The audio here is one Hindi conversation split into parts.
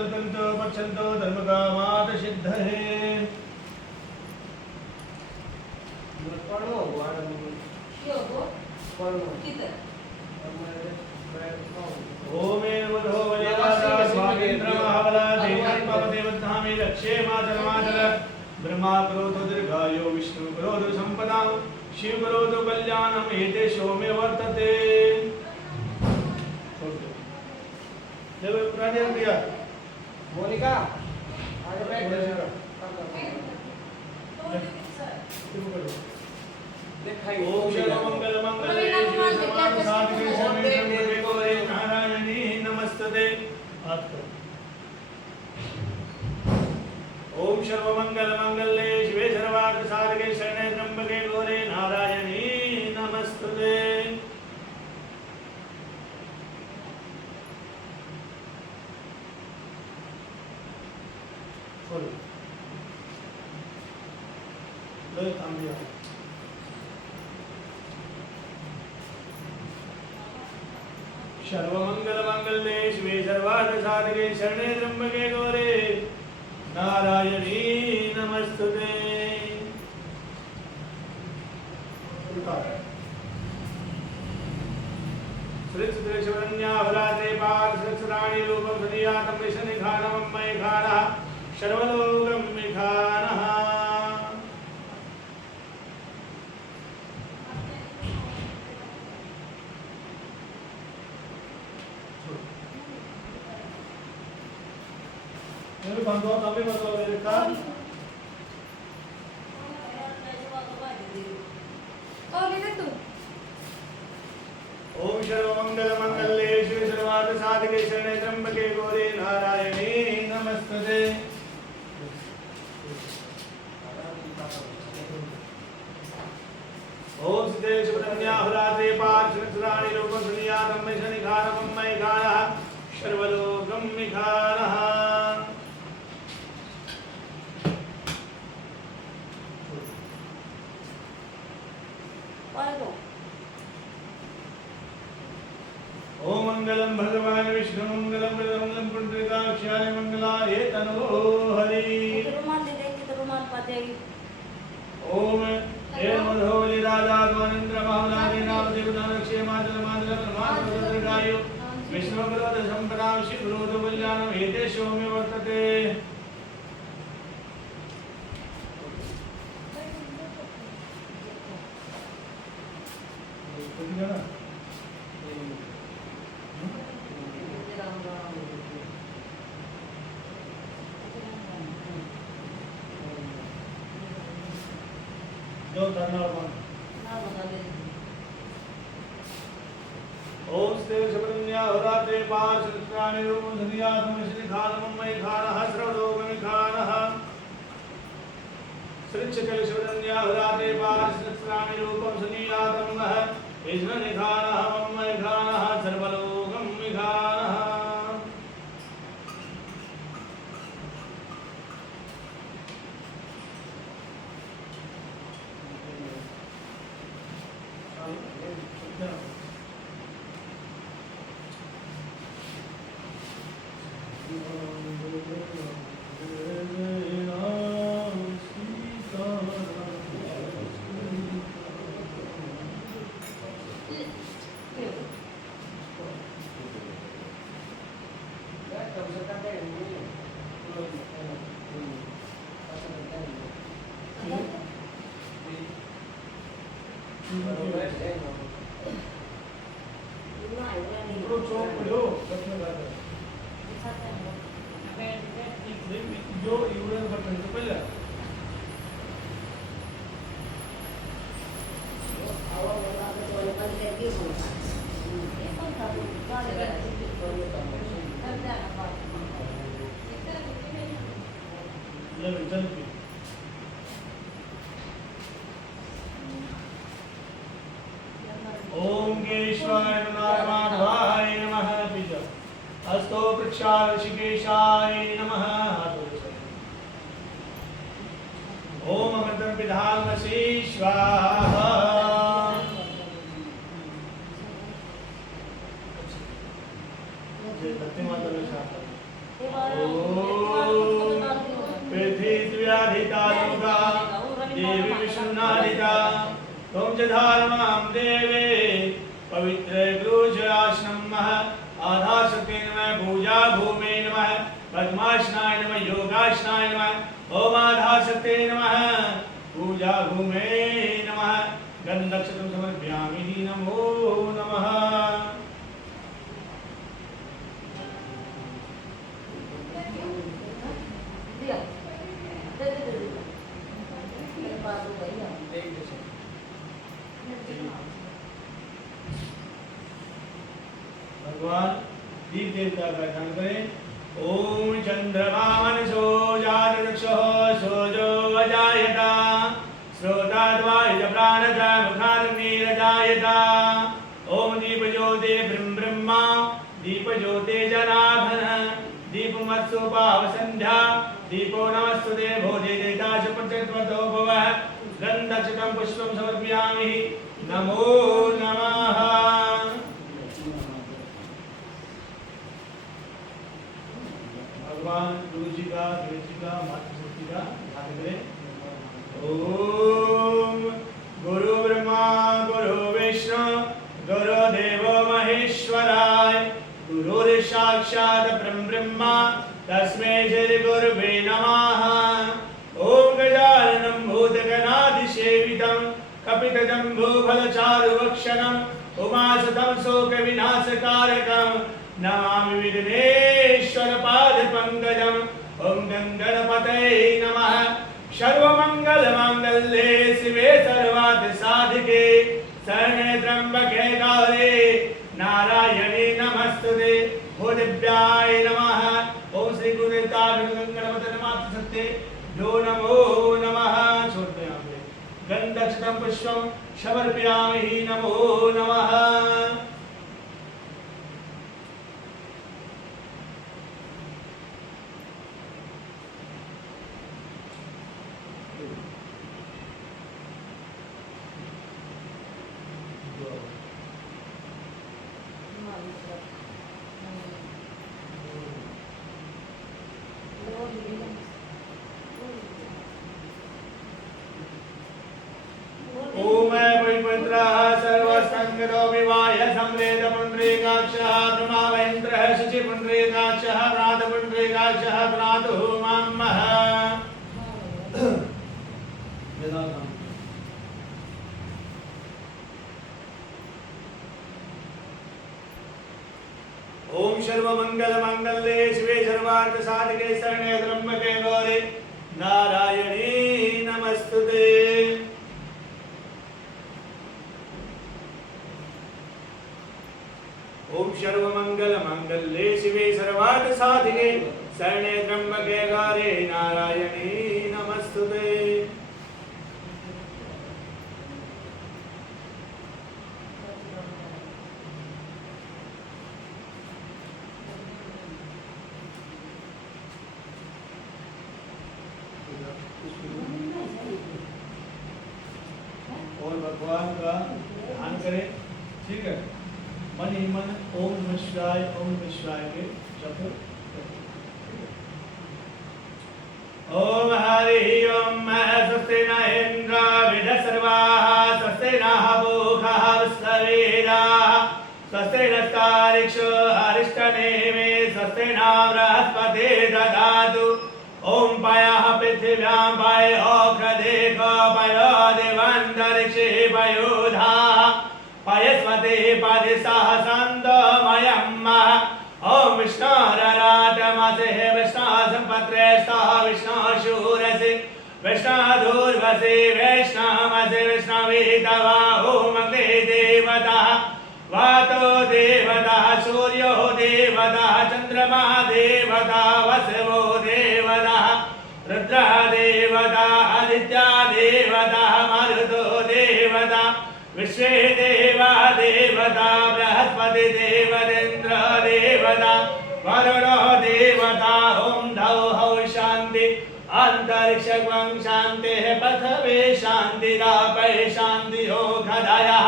कल्पन्तो पक्षन्तो धर्मकामात् सिद्धये पढ़ो ओम वधो वलिवादा स्वामीन्द्र महाबला देवदेवधामे लक्ष्ये मातरमातर ब्रह्मा करोतु दीर्घायो विष्णु करोतु संपदां शिव करोतु कल्याणं एते सोमे वर्तते देखो प्राणी दिया मोनिका आगे बैठ ओम सर्वमंगल मंगले शिवे सर्वार्थ साधिके शरण्ये त्र्यंबके गौरी नारायणी नमस्तुते ओम सर्वमंगल मंगले शिवे सर्वार्थ साधिके शरण्ये त्र्यंबके गौरी नारायणी नमस्तुते लो थाम दिया सर्वमंगल मंगले शिवे सर्वार्थ साधिके शरण्ये त्र्यंबके गौरी नारायणी नमस्तुते श्रीशरण्याभराते पार्श्वराणि रूपं सदीयातं विशनिखानमं मयखानः सर्वलोकं मिखानः Ini bantuan kami bantuan mereka. Oh, lihat tuh. ओम सर्वमंगल मंगले शिवे सर्वार्थ साधिके शरण्ये त्र्यंबके गौरी नारायणी नमस्तुते ओम सिद्धे शिवरण्याहुराते पार्श्वराणि रूपं सदीयातं विशनिखानमं मयखानः सर्वलोकं मिखानः ओम मंगलम भगवान विष्णु मंगलम मंगलम पुंडरीकाक्षाय मंगलाय तनो हरि रुमाल दे दे कि रुमाल पाते ओम एवं मधोवली राजा गोविंद्र बाहुलादि नाम देवता लक्ष्य मातल मातल प्रमाण रुद्रगायो विष्णु करोत संपदां शिव करोत कल्याणं एते सोमे वर्तते जो धन्यवाद ओम स्ते शब्दन्या होराते पार्श्वराणि रूपं सदीयातं विशनिखानमं मयखानः सर्वलोकमिखानः श्रीचकल शब्दन्या होराते पार्श्वराणि रूपं सदीयातं विशनिखानः मम मयखानः सर्वलोकमिखानः जो यूरिया बटन तो पहले ये विजन की ओम केशवाय नारायणाय नमः बीज हस्तो प्रक्षाल ऋषिकेशाय नमः ओम अमृतं पिधामसि स्वाहा ये भक्ति माता में पृथिव्याधिता लोका देवी विष्णुनादिता त्वं च धर्मां देवे पवित्रे गुरुजयाश्रमः आधाशक्ते नमः पूजा भूमे नमः पद्मासनाय नमः योगासनाय नमः ओम आधाशक्ते नमः पूजा भूमे नमः गन्धक्षतं समर्पयामि नमो नमः भगवान दीप देवता का ध्यान करें। ओम चंद्रमा मनसो जातदक्षो सोजो अजायता श्रोताद्वायुज प्राणज मुखाग्निरजायता ओम दीप ज्योते ब्रह्मा दीप ज्योते जनार्दन दीपमत्सु पावसंध्या दीपो नमस्तुते भोजे देताश प्रत्यक्तो भवः गन्धक्षतं पुष्पं समर्पयामि नमो नमः। भगवान गुरु जी का मातृशक्ति का ध्यान करें। ओम गुरु ब्रह्मा गुरु विष्णु गुरुदेवो महेश्वराय गुरु साक्षात् ब्रह्मा तस्मै श्री गुरुवे नमः। ओम गजाननं भूतगणाधिसेवितं कपितजम्बूफलचारुभक्षणं उमासुतं शोकविनाशकारकं नमामि विघ्नेश्वर पादपङ्कजम्। ओम गणपतये नमः। सर्वमङ्गलमाङ्गल्ये शिवे सर्वार्थसाधिके शरण्ये त्र्यम्बके गौरी नारायणे नमस्तुते भूदेव्याय नमः। ओम श्री गुरुदेवताय गणपतये मातृशक्ते जो नमो नमः। छोड़ते हैं पे गन्धक्षतं पुष्पं समर्पयामि नमो नमः। ओम पवित्रः सर्वसंगतो विवाय संवेद पुण्डरीकाक्षः ब्रह्मवेन्द्रः शुचि पुण्डरीकाक्षः प्रात पुण्डरीकाक्षः प्रातुः मामः। ओम सर्वमंगलमांगल्ये शिवे सर्वार्थसाधिके शरण्ये त्र्यम्बके गौरी नारायणी नमस्तुते। ओम सर्वमंगलमांगल्ये शिवे सर्वार्थसाधिके शरण्ये त्र्यम्बके गौरी नारायणी नमस्तुते। और भगवान का ध्यान करें। ठीक है, मन ही मन ओम नमः शिवाय के जप करें। ओम हरि ओम स्वस्ति न इंद्र वेद सर्वाः स्वस्ति नः पूषः विश्ववेदाः स्वस्ति नस्तारिक्षो अरिष्टनेमे स्वस्ति न बृहस्पतिर्दधातु। ओम पयः पृथिव्यां पयोऽग्रदेको पयो देवान्तरिक्षे पयोधाः पयस्वते पदिसहस्रान्दमयम्। ओम विष्णोरराटमसे विष्णुसम्पत्रे स्तः विष्णुशूरसे विष्णुधूर्वसे वैष्णवसे विष्णुवेदवा। ओम अग्ने देवता वातो देवता सूर्यो देवता चन्द्रमा देवता वसवो देवता रुद्र देवता आदित्य देवता मरुतो देवता विश्वे देवा देवता बृहस्पति देवतेन्द्र देवता वरुणो देवता। ओम धौः शान्ति अंतरिक्षं शान्तिः पृथिवी शान्तिरापै शान्तियो गदयः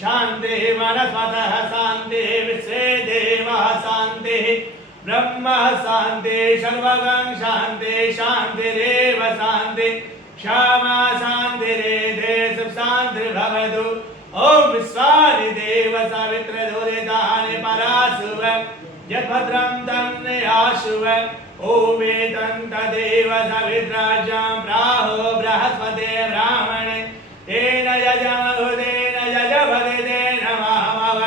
शान्तिः वनस्पतः शान्तिः विश्वे देवाः शान्तिः ब्रह्म शांति सर्वगं शांति शांतिरेव शांति क्षमा शांतिरेधे शांतिर्भवतु ओम विश्वानि देव सवित्र दुरितानि परासुव यद्भद्रं तन्नयासुव ओम एतं तदेव सवित्राजां प्राहो बृहस्पते ब्राह्मणे तेन यजमहुतेन यजभदेन महामव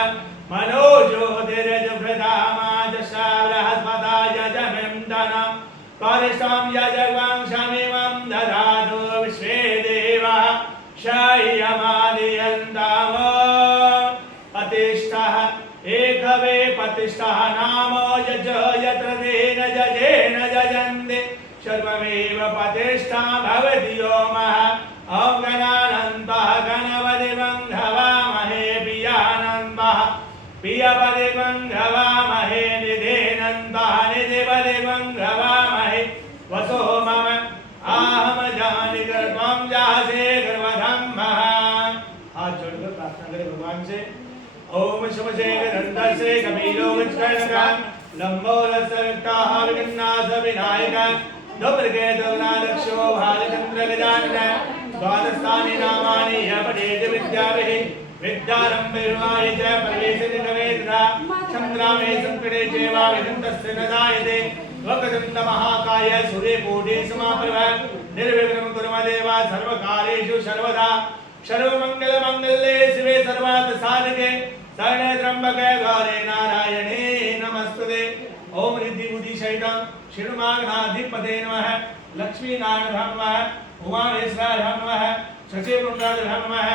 मनोज्योतिरजुभृतामाजसा बृहस्पताय जमिन्दन परिष्टं यजग्वं शमिमं ददातु विश्वे देवा शय्यमादयन्तामो अतिष्ठः एकवे प्रतिष्ठः नामो यज यत्र तेन जजेन जजन्ते सर्वमेव प्रतिष्ठा भवति यो महा ॐ गणानन्तः गणपतिं हवामहे पियानन्तः पियपतिं हवामहे निधेनन्तः निधिपतिं हवामहे वसो मम आहम जानि गर्भं जासे गर्भधम्मः। हाथ जोड़कर प्रार्थना करें भगवान से। ओम शुभशेखरन्दस्य कपिलो विष्णुका लंबोदरसविक्ताः विघ्नास विनायक दुर्गेतुर्नादक्षो भालचन्द्र गजानन द्वादशानि नामानि य पठेत् विद्याभिः विद्यारम्भे विवाहे च प्रवेशति नवेद्रा संग्रामे संकटे चैव विदन्तस्य न जायते वक्रतुण्ड महाकाय सूर्यकोटि समाप्रभ निर्विघ्नं कुरु मम देव सर्वकार्येषु सर्वदा सर्वमङ्गलमाङ्गल्ये शिवे सर्वार्थ साधके शरण्ये त्र्यम्बके गौरी नारायणे नमस्तुते। ओम रिद्धि बुद्धि सहितं श्रीमाघनाधिपते नमः लक्ष्मीनारायणाय नमः उमामहेश्वराय नमः शशिपुत्राय नमः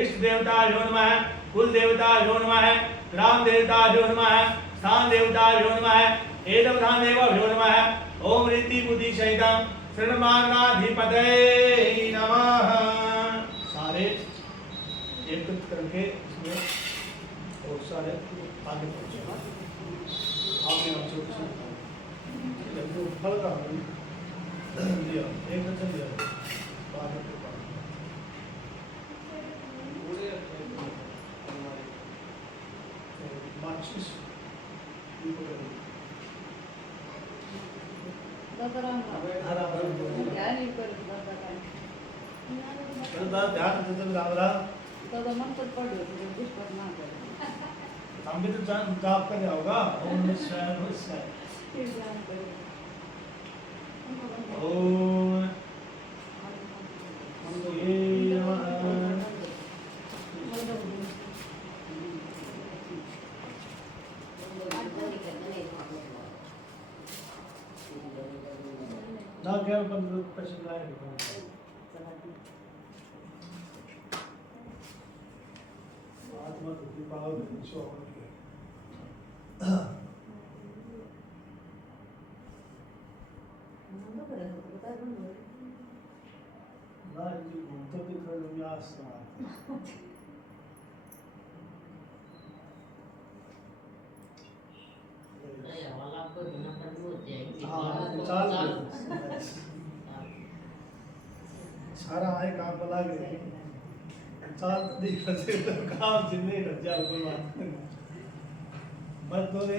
इष्ट देवताय नमः कुल देवताय नमः ग्राम देवताय नमः स्थान देवताय नमः एतवधान देवाभ्यो नमः। ओम रिद्धि बुद्धि सहितं श्रीमाघनाधिपते नमः। सारे एकत्रित करके इसमें और सारे आगे पहुंचे आपने हमसे कुछ फल का दिया एक वचन दिया बाद में माचिस ध्यान हम भी तो जाप कर रहा होगा ओम नमः शिवाय नमः शिवाय ओम ये नमः ना क्या बंद पैसे लाए आत्मा की पावर शो ना जी घूमते भी खड़े होंगे आसमान सारा आए काम बना गए चाल देख रहे तो काम जिन्ने कर जाओ कोई बात नहीं बस तो रे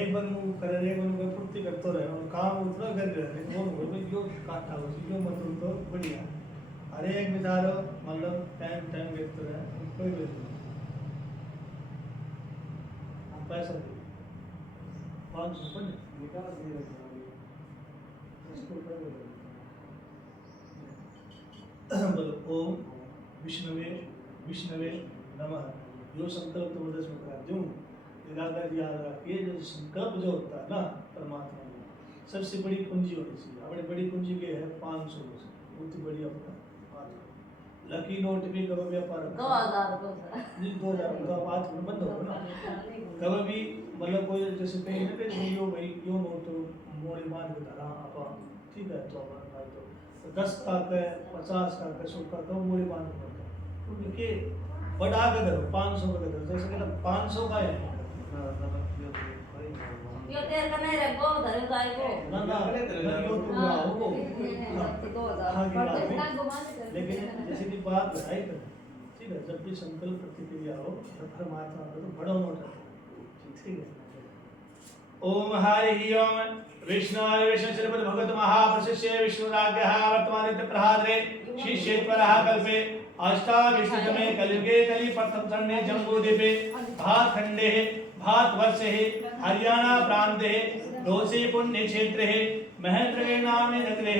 एक बार वो कर रहे हैं उनको पूर्ति करते रहे और काम उतना कर रहे हैं वो भाई जो काटा हो जो मतलब तो बढ़िया अरे एक बिचारो मतलब टाइम देखते रहे कोई भी आप पैसा दे 500 रुपये निकाल दिए इसको कर बोलो ओम विष्णुवे विष्णुवे नमः। जो संकल्प तो मदद में करा दूं लगातार याद रखिए जो संकल्प जो होता है ना परमात्मा में सबसे बड़ी पूंजी होती है अपनी बड़ी पूंजी के है 500 बहुत बड़ी अपना लकी नोट भी कभी व्यापार 2000 नहीं 2000 का बात बंद हो ना कभी भी मतलब कोई जैसे कहीं ना कहीं यो भाई यो नोट तो मोड़े मान के धरा आप ठीक है तो अपना तो 10 का 50 का 100 का तो मोड़े मान के पड़ता क्योंकि बढ़ा के धरो 500 का धरो जैसे कि 500 का है यो तेर का नहीं रे गो धरे तो आई गो ना ना यो तो आओ वो 2000 लेकिन जैसे की बात है ठीक है जब भी संकल्प प्रतिक्रिया हो तब परमात्मा का तो बड़ा नोट है ठीक है ओम हरि ओम विष्णुवाय विष्णुश्रीपद भगवत महाप्रशिष्य विष्णुराज्ञः वर्तमाने प्रहाद्रे शिष्येत्वरः कल्पे अष्टाविंशतितमे कलियुगे कलिप्रथमचरणे जम्बूद्वीपे भारतखण्डे भारतवर्षे हरियाणा प्रान्ते दोषे पुण्यक्षेत्रे महेन्द्रगे नामे नगरे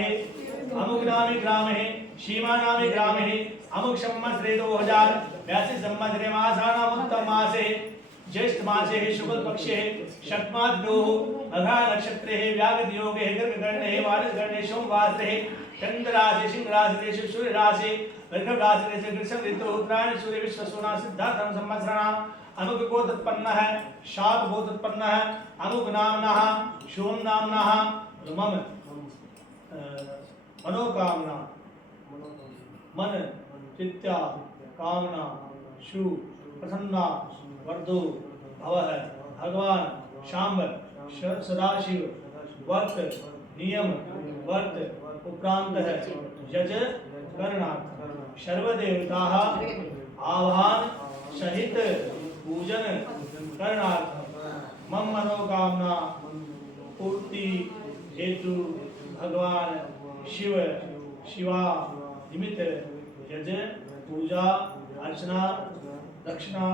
अमुक नामे ग्रामे सीमा नामे ग्रामे अमुक संवत्सरे 2082 संवत्सरे मासानाम् उत्तम मासे ज्येष्ठ मासे शुक्ल पक्षे षट्माद्योः अघा नक्षत्रे व्यागत योगे गर्भगणे वारसगणे सोमवासरे चंद्र राशि सिंह राशि सूर्य राशि वृषभ राशि ग्रीष्म ऋतु उत्तरायण सूर्य विश्वसुना सिद्धार्थम संवत्सराणाम् अमुक गोत्र उत्पन्न है शात गोत्र उत्पन्न है अमुक नामनः शुभम नामनः मम मनोकामना मन चित्ता कामना शु प्रसन्ना वर्धो भवः भगवान शांब सदाशिव वर्त नियम वर्त उपरांत है यज करणार्थ सर्वदेवताः आह्वान सहित पूजन करणार्थ मम मनोकामना पूर्ति हेतु भगवान शिव शिवा निमित्त यज पूजा अर्चना दक्षिणा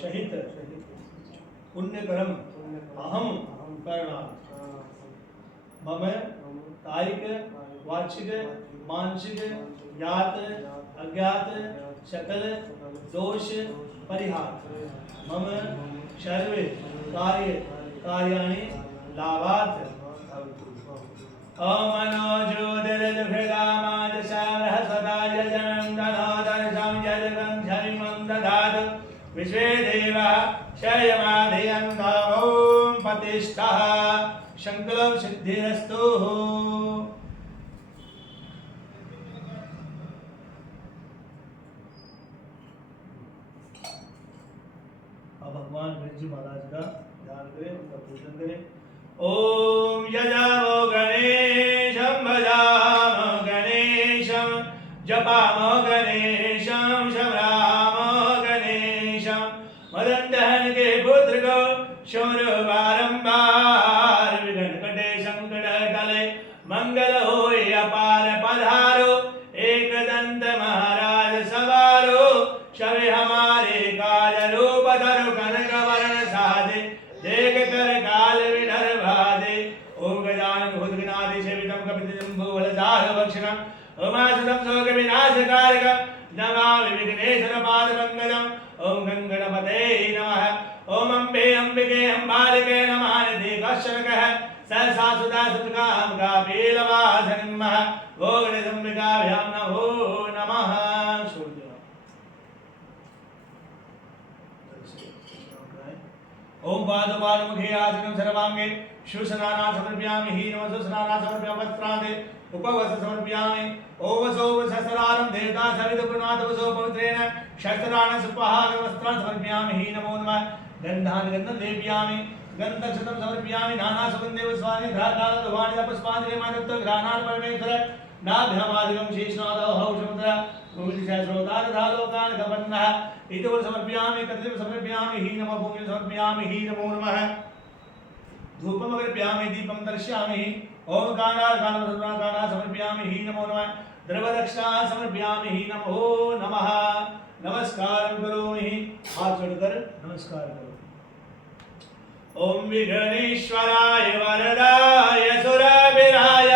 सहित पुण्य कर्म अहम करणार्थ मम कायिक वाचिक मानसिक ज्ञात अज्ञात सकल दोष परिहार मम सर्वे कार्याणि लाभार्थ ओम मनोज्योतिर्जभृगामाज सहस्रदाय जनम धनोदर्शम यजगं झरिमं दधातु विश्वे देवः शयमाधियन्त ओम प्रतिष्ठः शंकरं सिद्धिरस्तु। अब भगवान गणेश जी महाराज का ध्यान करें, उनका पूजन करें। ओम यजामो गणेशं भजामो गणेशं जपामो गणेशं शमरामो गणेशं मदन के पुत्र को शौर्य बारंबार विघ्न कटे संकट टले मंगल होय अपार पधारो एक दंत महाराज सवारो शबे हमारे काल रूप धरो कनक वर्ण साधे देख कर काल विधर भादे ओम गजानन भूतगणाधि सेवितं कपितजम्बो बलसार भक्षणं उमासुतं शोक विनाशकारक नमामि विघ्नेश्वर पाद पंकजं ओम गंगणपते नमः ओम अम्बे अंबिके अंबालिके नमानिधि कश्यपकः सहसा सुधा सुतकाम का पीलवासनिमः वो गणेशंबिकाभ्यां नमो नमः। ओम पादुमुखे आसनं सर्वांगे शुस्नाना समर्पयामि हि नमः स्नाना समर्पयामि वस्त्रांते उपवस समर्पयामि ओवसो सहस्रारं देवता सवित पुनात वसो पवित्रेण शस्त्राण सुपहार वस्त्रान् समर्पयामि हि नमो नमः गन्धान् गन्धं लेपयामि गन्धक्षतं समर्पयामि नाना सुगन्धे वस्वानि धाकाल दुवानि पुष्पाञ्जलि मादत्त घ्राणान् परमेश्वर नाभ्यामादिकं शेषनादौ हौषमुद्रा भूमिसहस्रोदार धालोकान् गबन्नः इति समर्पयामि कदलीं समर्पयामि हि नमः भूमिं समर्पयामि हि नमो नमः धूपम् अग्रपयामि दीपं दर्शयामि ओम काण्डाकाण्डं समर्पयामि हि नमो नमः द्रवदक्षिणा समर्पयामि हि नमो नमः। नमस्कारं करोमि हाथ जोड़कर नमस्कार करो। ओम विघ्नेश्वराय वरदाय सुरभिराय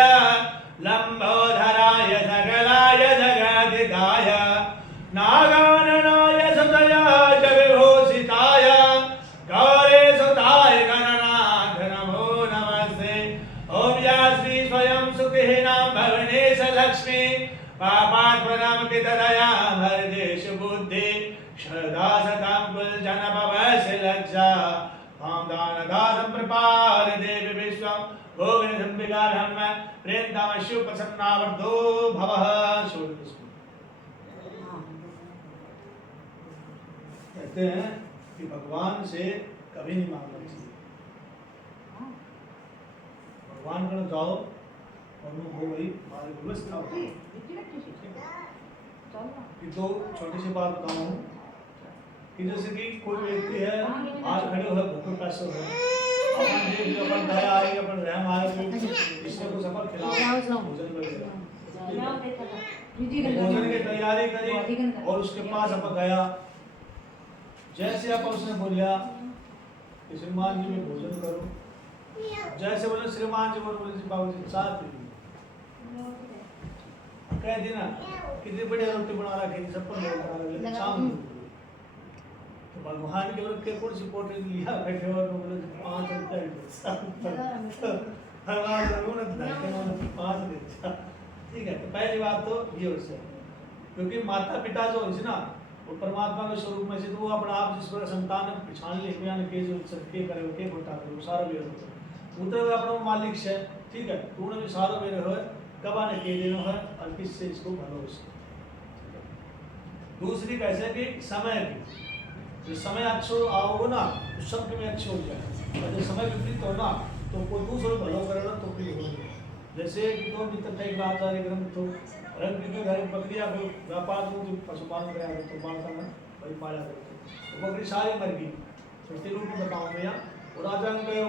लंबोदराय सकलाय जगदिकाय नागाननाय सुतया जगभूषिताय गौरे सुताय गणनाथ नमो नमस्ते। ओम या श्री स्वयं सुखिनां भवनेश लक्ष्मी पापात्मनां पितरया भरदेश बुद्धि श्रद्धा सतां कुल जनपवस्य लज्जा तां दानदासं प्रपाल देवी विश्वं भोगनिसंबिका ब्रह्म प्रेमतामशु प्रसन्नावर्धो भवः। कहते हैं कि भगवान से कभी नहीं मांगना चाहिए। भगवान को जाओ और वो भाई हमारी व्यवस्था होती है। तो छोटी सी बात बताऊं कि जैसे कि कोई व्यक्ति है आज खड़े हुए भूखे पैसे हो अपन देख लो अपन दया आएगी अपन रहम आएगी इसने को सफल खिलाओ भोजन करेगा भोजन की तैयारी करी और उसके पास अपन गया जैसे आप उसने बोलिया कि श्रीमान जी में भोजन करो जैसे बोले श्रीमान जी बोले बाबू जी साथ कह दी ना कितनी बढ़िया रोटी बना रखी थी सब पर बना शाम तो भगवान के बोले के कौन सी पोटली लिया बैठे और बोले 5 रुपए भगवान जरूर ना 5 दे ठीक है तो पहली बात तो ये उससे क्योंकि माता पिता जो है ना वो परमात्मा के स्वरूप में से तो वो अपना आप जिस पर संतान पहचान ले बयान के जो के करे के घोटा करे वो सारा ले उतर अपना मालिक से ठीक है तूने भी सारा मेरे हो कबाने के देनो है और किससे इसको भरोसा दूसरी कैसे कि समय की जो समय अच्छो आओगे ना तो सब में अच्छे हो जाए और जब समय विपरीत हो ना तो कोई दूसरों भलो करेगा तो फिर होगा जैसे कि दो मित्र थे एक आचार्य ग्रंथ तो रंग के घर बकरियां को व्यापार को पशुपालन कराया तो बालका में वही पाला करते तो बकरी सारी मर गई तो रूप में बताऊं भैया और राजा ने कहो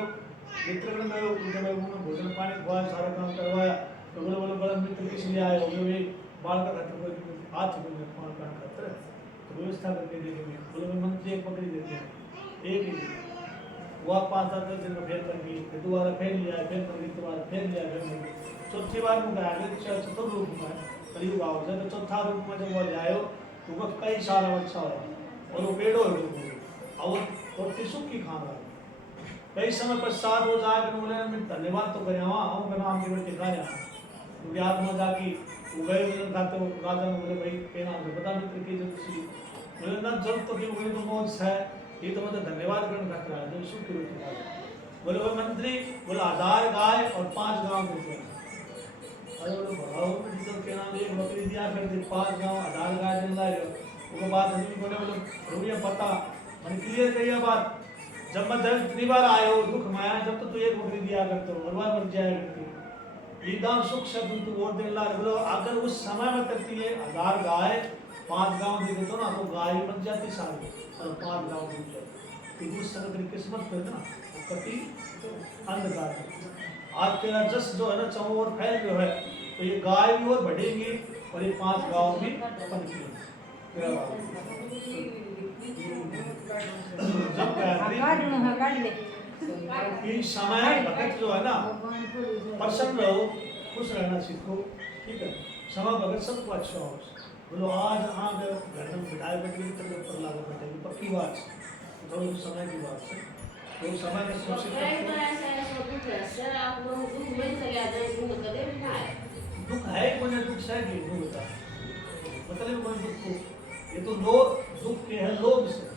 मित्र ने कहो उनके उन्होंने भोजन पानी खुआया सारा काम करवाया तो बोले बोले बड़ा मित्र किस लिए आए होंगे वे बाल का खत्म कर हाथ में पान पान करते तो व्यवस्था करके दे देंगे बोले मंत्री एक बकरी देते हैं एक ही वो 5-7 दिन में फेर कर गई फिर दोबारा फेर लिया फिर कर गई दोबारा फेर लिया फिर चौथी बार में गया चतुर्थ रूप में कलयुग आओ जब चौथा रूप में जब वो ले आयो तो वो कई साल अच्छा हो और वो पेड़ो है और सुख की खा रहा कई समय पश्चात वो जाकर बोले मैं धन्यवाद तो करे हम का नाम के बेटे खा रहा क्योंकि आत्मा जाकी वो गए खाते वो राजा ने बोले भाई के नाम से बता मित्र की जब बोले ना जब तो कि वही तो मौज है ये तो मतलब धन्यवाद करने खाते रहा जो सुख की रोटी खा बोले वो मंत्री बोला 1000 गाय और 5 गांव देते हैं अरे बोले भगाओ मित्र के नाम एक बकरी दिया करते 5 गांव 1000 गाय दिन ला रहे वो बात नहीं बोले बोले रुपया पता मैंने क्लियर कही बात जब मैं जब इतनी बार आए हो दुख माया जब तो तू एक बकरी दिया करते हो और बार बन जाया करती ये दान सुख शब्द तू और दिन ला बोलो अगर उस समय में करती है 1000 गाय 5 गांव दे देते ना तो गाय बन जाती सारी और 5 गांव बन जाती उस समय तेरी किस्मत पे ना कति अंधकार आज तेरा जस जो है ना चारों ओर फैल जो है तो ये गाय भी और बढ़ेंगी और ये 5 गांव भी पनपेंगे जब कि समय भगत जो है ना प्रसन्न रहो खुश रहना सीखो ठीक है समय भगत सबको अच्छा हो बोलो आज घर में बिठाए बैठे ऊपर लागू बैठेगी पक्की बात थोड़ा समय की बात है तो समय में सोच दुख है कोई दुख है कि होता मतलब कोई दुख ये तो लोग दुख के है लोग से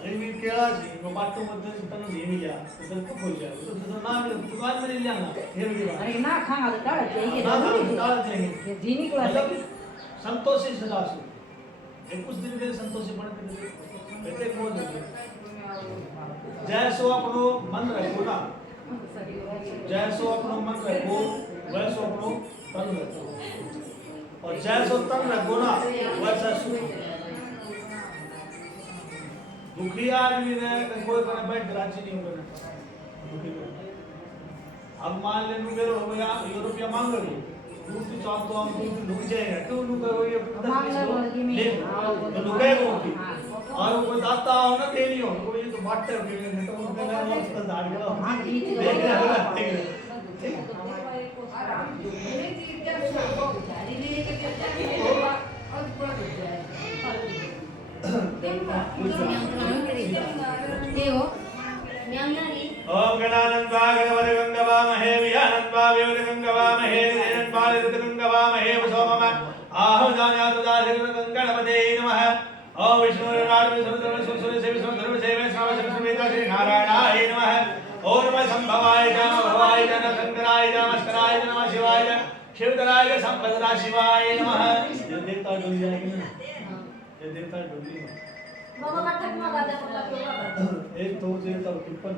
अरे मैं केला जी मैं बातों मध्य से तन नहीं लिया तो फिर कुछ हो जाए तो ना मिले दुकान में नहीं लेना फिर भी अरे ना खाना तो डाल चाहिए ना डाल चाहिए जीनी को मतलब संतोषी सदा से एक कुछ दिन के संतोषी बन के बेटे मौज हो जाए जैसो अपनो मन रखो ना जैसो अपनो मन रखो वैसो अपनो तन रखो और जैसो तन रखो ना वैसा सुख दुखी आदमी ने कोई पर बैठ राजी नहीं होगा अब मान ले नु मेरे हो गया यूरोपिया मांग रही दूसरी चौक तो हम लुक जाएगा क्यों लुक हो ये ले तो लुके हो की और कोई दाता हो ना दे नहीं हो कोई तो बांटते हो कि तो उनका ना मस्त दाढ़ गया हां ठीक है ठीक है ओम गणानंदा गणपति गंगवामहे विहानंदा विवरि गंगवामहे निरंबा गंगवामहे वसोमम आहुजानात दासिर गंगणपते नमः ओम विष्णु नारायण विष्णु सुरसुर से विष्णु धर्म से श्रावण समेत श्री नारायणाय नमः ओम नमः संभवाय नमः भवाय नमः शंकराय नमः शंकराय नमः शिवाय शिवतराय संपदा शिवाय नमः ये देवता डोली जाएगी ना ये देवता डोली बाबा का ठक में गाते पक्का क्यों करते एक तो देवता टिप्पण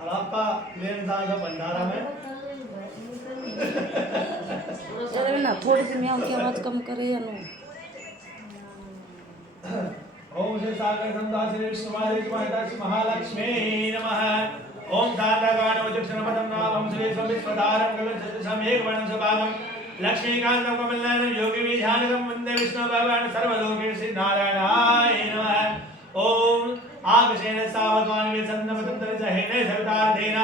और आपका लेन दान का भंडारा में चलो ना थोड़ी सी मैं उनकी आवाज कम करे या नो। ओम श्री सागर संदास श्री विष्णुवाय श्री महालक्ष्मी नमः। ओम सातागाणोजक्षणपदं नामं श्री स्वविश्वधारं कविसमेक वर्णं सुभागं लक्ष्मीकान्तं कमलनयनं योगिविधानकं वन्दे विष्णु भगवान् सर्वलोकेश नारायणाय नमः। ओम आगशेन सावधान वेसन्नमतं तरिसहेन सवितार्थेन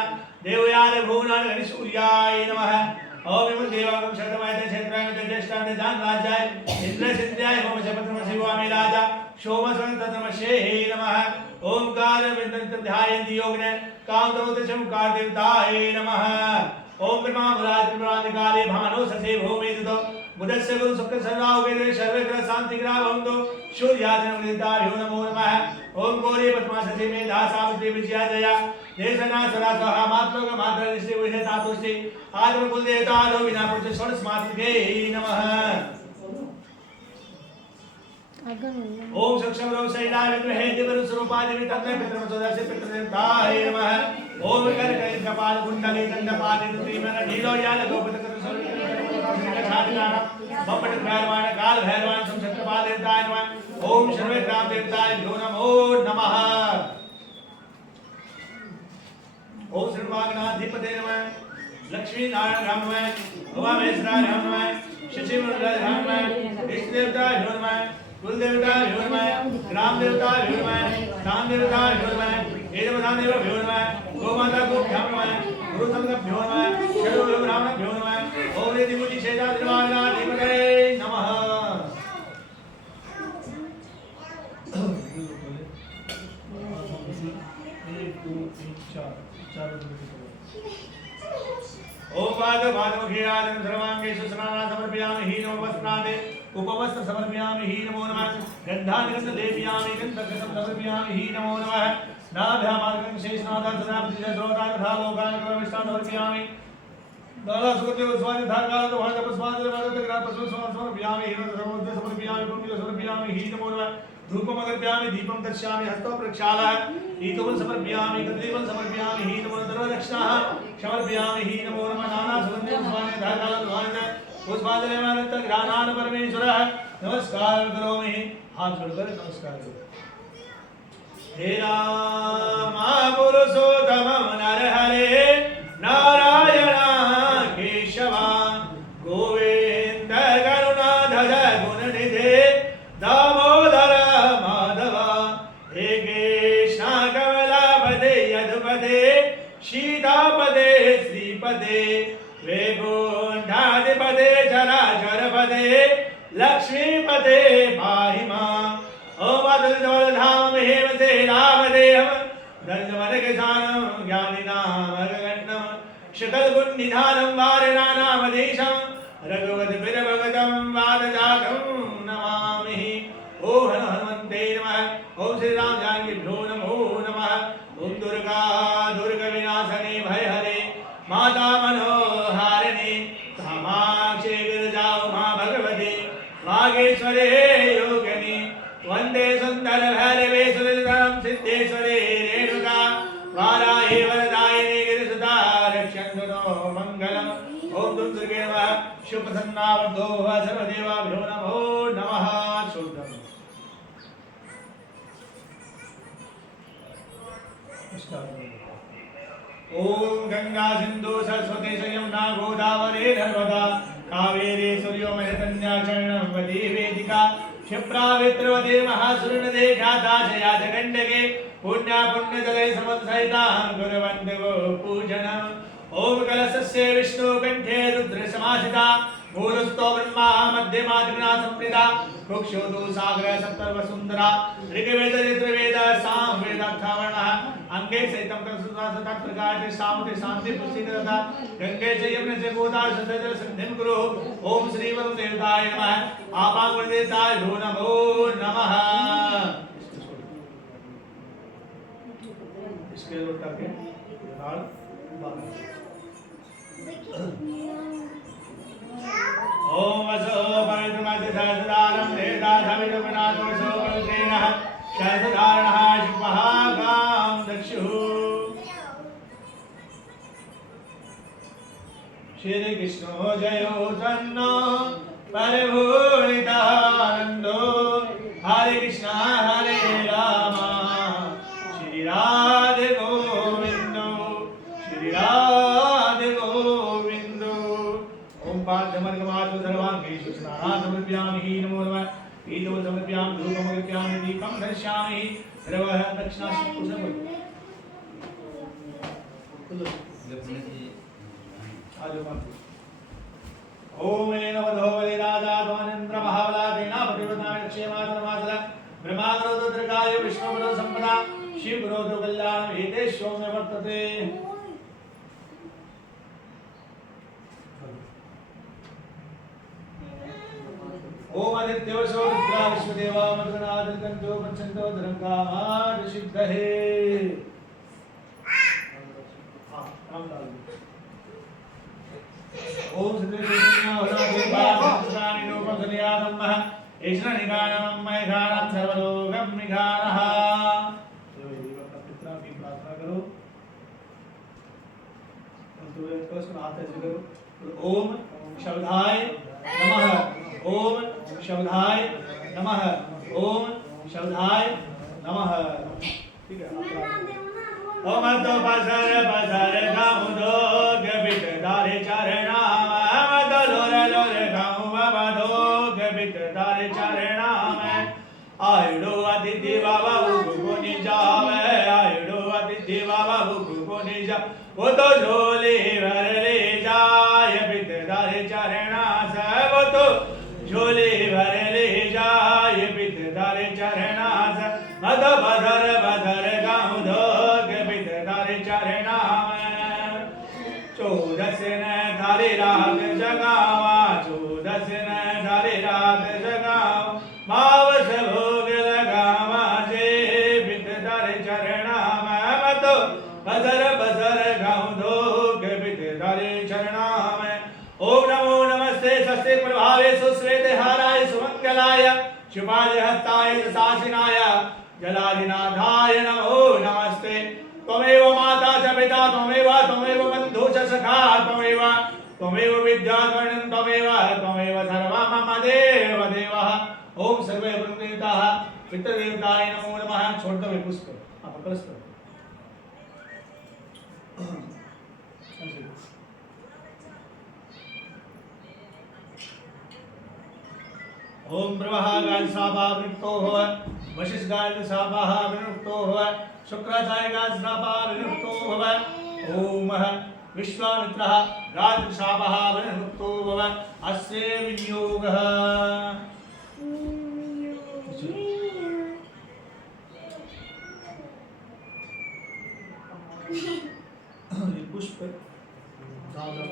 देवयान भुवनान गणेशूर्याय नमः। ओम देवागम शतमयते क्षेत्राय ज्येष्ठाय जानराजाय इंद्रसिद्ध्याय होम शपथम शिवामि राजा शोमस्वन्ततमशे नमः। ओंकार विन्दन्तं ध्यायन्ति योगिने कामदोतशं कार्देवताय नमः। ओम ब्रह्मामुरादिकाले भानो ससे भूमिदो बुधस्य गुरु शुक्र सर्वाव वेदे सर्वग्रह शांति ग्रह भवन्तु सूर्याजनमृताभ्यो नमो नमः। ओम गौरी पद्मा ससे मेधा सावित्री विजया जया देशना सदा स्वाहा मात्रोग मात्र ऋषि विषय तातुष्टि आत्म कुल देवता लो विना पुरुष षोडश मातृके नमः। ओम सक्षम शैलाय विग्रहे दिव्य स्वरूपादि वितन्ने पितृमसोदस्य पितृदेवताय नमः। ओम कर कई कपाल कुंडली दंडपादि त्रिमन ढीलो याल गोपतकर छादिनाम बपट भैरवान काल भैरवान संक्षत्रपाल देवताय नमः। ओम सर्वे ग्राम देवताय नमो नमः। ओम श्रीवागनाधिपते नमः। लक्ष्मी नारायण राम नमः। उमा महेश्वराय राम नमः। शशि मंगल राम नमः। इष्ट देवताय नमः। कुल देवता नमः। ग्राम देवता नमः। दान देवता नमः। एदवदान देव नमः। गोमाता को नमः। गुरु संघ नमः। शरु ब्राह्मण नमः। ओम यदि मुनि शेषा श्रीवागनाधिपते नमः। ओम पाद पादमुखीराजन सर्वांगेषु स्नाना समर्पयामि हि नमो वस्त्रादे उपवस्त्र समर्पयामि हि नमो नमः। गन्धानिगन्ध लेपयामि गन्धकं समर्पयामि हि नमो नमः। नाभ्यामार्गं शेषनादा सदापति श्रोता तथा लोकान् क्रमविष्टान् समर्पयामि। दादा सुगते स्वादि धारकाल दोहन तपस्वादि वरद ग्राम पशु समर्पयामि हि नमो समर्पयामि पुण्य समर्पयामि हि नमो नमः। धूपम अगर्पयामि दीपम दर्शयामि हस्तो प्रक्षालः ईतवं समर्पयामि कदलीवं समर्पयामि हि नमो सर्वदक्षिणाः समर्पयामि हि नमो नमः। नाना सुगन्धे पुष्पाणि धारकाल दोहन पुष्पादि वरद ग्राणान परमेश्वरः नमस्कार करोमि। हाथ जोड़कर नमस्कार करो। हे राम पुरुषोत्तम नरहरे नारायण केशव गोविंद करुणाधर गुणनिधे दामोदर माधव। हे कृष्ण कमलापदे यदुपदे सीतापदे श्रीपदे वैकुंठाधिपदे चराचरपदे लक्ष्मीपदे पाहि माम्। ओम अदुर्जवलधाम हेमसे रामदेहम दर्जवनगजानं ज्ञानिनामगण्डं शकलगुणनिधानं वारणानामधीशं रघुवद्भिर्भगतं वादजातं नमामि। ओम हनुमन्ते नमः। ओम श्री राम जानकीभ्यो नमो नमः। ओम दुर्गा दुर्गविनाशने भयहरे माता मनोहारिणे कामाक्षी गिरिजा उमा भगवती वागीश्वरे योगिनी वंदे सुंदर भैरवे सुरधरम सिद्धेश्वरे रेणुका वाराहे वरदायिनी गिरिसुता रक्षन्तु नो मंगलम्। ओम दुर्गे नमः। शुभसन्नावतो सर्वदेवाभ्यो नमो नमः। शुद्धम्। ओम गंगा सिंधु सरस्वती यमुना गोदावरी नर्मदा कावेरी सूर्योमय चरणवती वेदिका क्षिप्रावित्रवती महासुरनदे ख्याता जया जगण्डके पुण्या पुण्यजले समन्वितां कुर्वन्तु पूजनम्। ओम कलशस्य विष्णु कंठे रुद्र समासिता मूलस्थो ब्रह्मा मध्यमादिना संप्रीता कुक्षोदु सागर सप्तर्व सुंदरा ऋग्वेद यजुर्वेद सामवेद अथर्वणः अंगे सहितं तत्सुता प्रकाश सामते शांति पुष्टिकरता गंगे च यमुने च गोदावरी सतजल संधिं कुरु। ओम श्री वरुण देवताय नमः। आपां गुणदेवताय नमो नमः। इसके लोटा के लाल ओम वसो पवित्रमति सहस्रारं देवताधमितमनाथो सोमल्केनः सहस्रारणः शिवः गां दक्षुः। श्री कृष्ण जयो तन्नो परिपूर्णितानंदो हरे कृष्ण हरे राम श्री राधे गोविंदो श्री राधे गोविंदो ओम पार्थमर्गमातु सर्वांगेषु स्नानान् समर्पयामि नमो नमः ईदो समर्पयामि धूपं समर्पयामि दीपं दर्शयामि सर्वः दक्षिणास्ति कुशलं ओम नमो भगवते राजात्मानेन्द्र महाबलादेना प्रतिपदाय क्षेमाधर्माधर ब्रह्माग्रो दुर्गाय विष्णुग्रो संपदा शिवग्रो कल्याण हेतेश्वं वर्तते ओम आदित्योऽसो रुद्रा विश्वदेवा मदनादिर्गन्धो पञ्चन्तो धर्मकामाद सिद्धहे ओम सद्गुरुदेवः वरदेवानि रूपसनियातमः ईश्वर निगानं मैघानं सर्वलोकं निगानः पितृ की प्रार्थना करो तो कलश में हाथ ऐसे करो ओम शब्दाय नमः ओम शब्दाय नमः ओम शब्दाय नमः ठीक है ओम तो बसर बसर गामुदो गबित दारे चरणा मद लोर लोर गामु बाबा दो गबित दारे चरणा में आयुडो अतिथि बाबा बुकु को निजावे आयुडो अतिथि बाबा बुकु को निजा वो तो झोले भर ले जाय बित दारे चरणा सब तो झोले भर ले जाय बित दारे चरणा सब मद बधर बधर गाँव दो बित दारे चरणा चौदस न धारे राग जगावा चौदस न धारे राग जगाव मावस भोग लगावा जे बित दारे चरणा मत बधर बधर गाँव दो बित दारे चरणा ओम नमो नमस्ते सस्ते प्रभावे सुश्रेते हाराय सुमंगलाय शुभाय हस्ताय शासिनाय जलाधिनाथाय नमो नमस्ते त्वमेव माता च पिता त्वमेव बन्धु च सखा त्वमेव विद्या कर्णं त्वमेव सर्वं मम देव देवः ओम सर्वे ब्रह्मदेवताः पितृदेवताय नमो नमः छोड़ दो पुष्प आप कलश करो ओम प्रवाहगाय सापा विनुक्तो भव वशिष्ठगाय सापा विनुक्तो भव शुक्राचार्यगाय सापा विनुक्तो भव ओम विश्वामित्रः गाय सापा विनुक्तो भव अस्य विनियोगः ये पुष्प दादा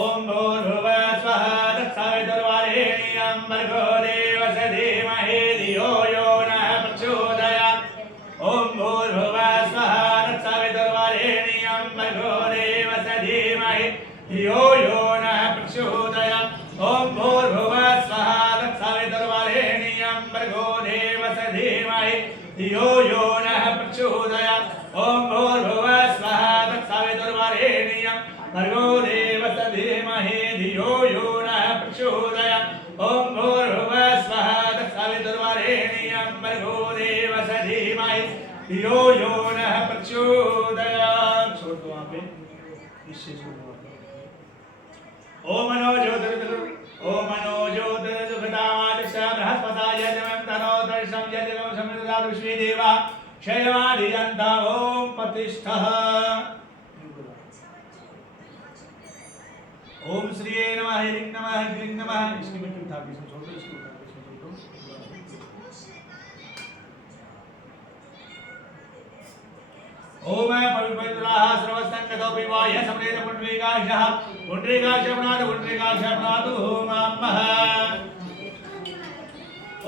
ओम भूर्भुवः स्वः तत्सवितुर्वरेण्यं भर्गो देवस्य धीमहि धियो यो नः प्रचोदयात् ओम भूर्भुवः स्वः तत्सवितुर्वरेण्यं भर्गो देवस्य धीमहि धियो यो नः प्रचोदयात् ओम भूर्भुवः स्वः तत्सवितुर्वरेण्यं भर्गो देवस्य धीमहि धियो यो नः प्रचोदयात् ओम भूर्भुवः स्वः तत्सवितुर्वरेण्यं भर्गो देवस्य धीमहि धियो यो नः प्रचोदयात् ओम भूर्भुवः स्वः तत्सवितुर्वरेण्यं भर्गो देवस्य धीमहि धियो यो नः प्रचोदयात् छोड़ दो वहां पे इससे छोड़ दो ओम मनो ज्योतिर्जुगदामादिश्य बृहस्पताय जमं तनो दर्शं यजगं समिधा विश्वे देवा क्षयमादियन्त ओम प्रतिष्ठः ओम श्री नमः ह्रीं नमः ग्रीं नमः इसकी मिट्टी उठा के छोड़ दो इसको उठा के छोड़ दो ओम पवित्राः सर्वसंगतो विवाह्य समरेत पुण्ड्रीकाक्षः पुण्ड्रीकाक्षपणातु ओमाम्मः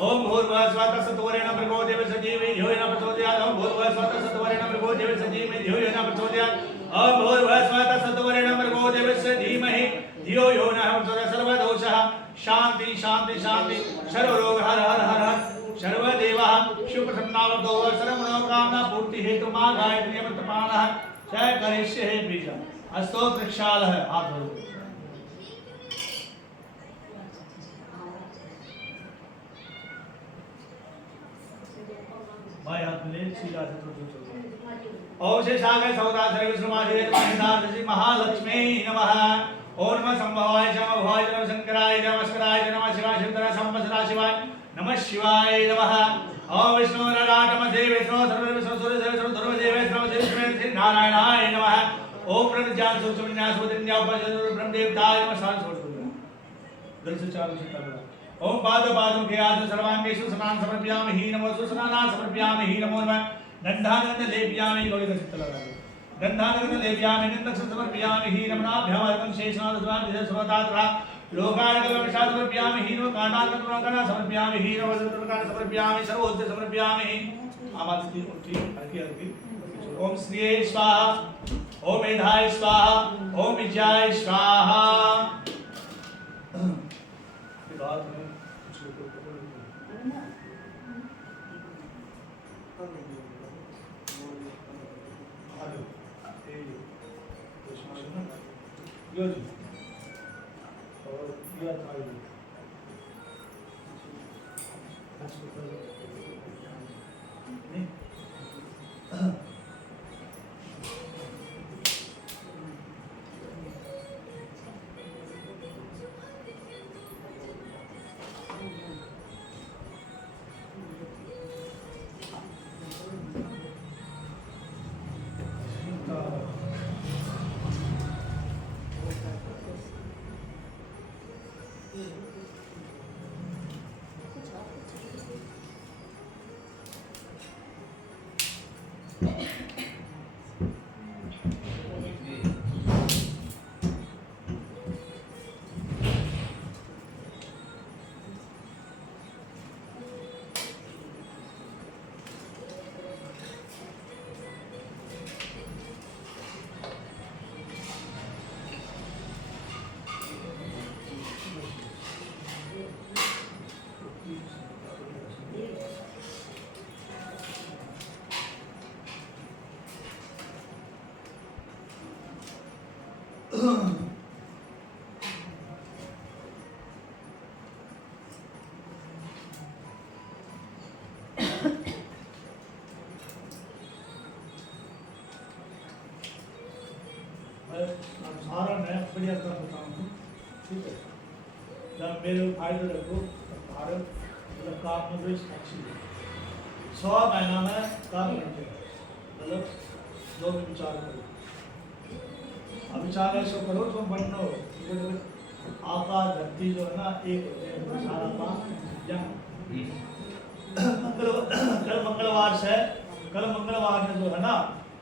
ओम भूर्भुवः स्वः तत्सवितुर्वरेण्यं भर्गो देवस्य धीमहि धियो यो नः प्रचोदयात् ओम भूर्भुवः स्वः तत्सवितुर्वरेण्यं भर्गो देवस्य धीमहि धियो यो नः प्रचोदयात् ओम भूर्भुवः स्वः तत्सवितुर्वरेण्यं भर्गो देवस्य धीमहि धियो यो नः प्रचोदयात् सर्वदोषः शांति शांति शांति सर्वरोग हर हर हर हर सर्वदेवः शुभसन्नावतो सर्वमनोकामना पूर्ति हेतु मां गायत्री अमृतपानः च करिष्ये बीजम् अस्तो प्रक्षालः हाथ धो भाई हाथ में ले सीधा से तो ओम से सागर सौदा सर्व समाधि महिदार्दि महालक्ष्मी नमः ओम नमः संभवाय नमः भवाय नमः शंकराय नमः नमस्काराय नमः शिवाय शंकर संवत्सरा शिवाय नमः शिवाय नमः ओम विष्णु नराटम देव विष्णु सर्व विष्णु सूर्य देव सर्व धर्म देव विष्णु श्री नारायणाय नमः ओम प्रणज्ञान सुविन्यास सुविन्या उपजन ब्रह्मदेवताय नमः शांत छोड़ दिल से चालू से कर ओम पादों के आदि सर्वांगेषु स्नान समर्पयामि नमो सुस्नाना समर्पयामि नमो नमः गंधानंद लेपयामि लोहित चित्त लगा गंधानंद लेपयामि नंदक समर्पयामि नमनाभ्यामर्कं शेषनाद द्वान विजय सुरतात्रा लोकानंद विशाल समर्पयामि नमो कानानंद प्रकरण समर्पयामि नमो सुत्रकान समर्पयामि सर्वोच्च समर्पयामि आवाज की उठी हल्की हल्की ओम श्रीये स्वाहा ओम मेधाय स्वाहा ओम विजयाय स्वाहा बाद में सारा मैं बढ़िया कर बताऊँ ठीक है जब मेरे फायदे रखो भारत मतलब काम में अच्छी 100 महीना में काम करते मतलब जो भी विचार करो अब विचार ऐसा करो तो बनो आकाश धरती जो है ना एक होते हैं सारा काम कल मंगलवार से कल मंगलवार में जो है ना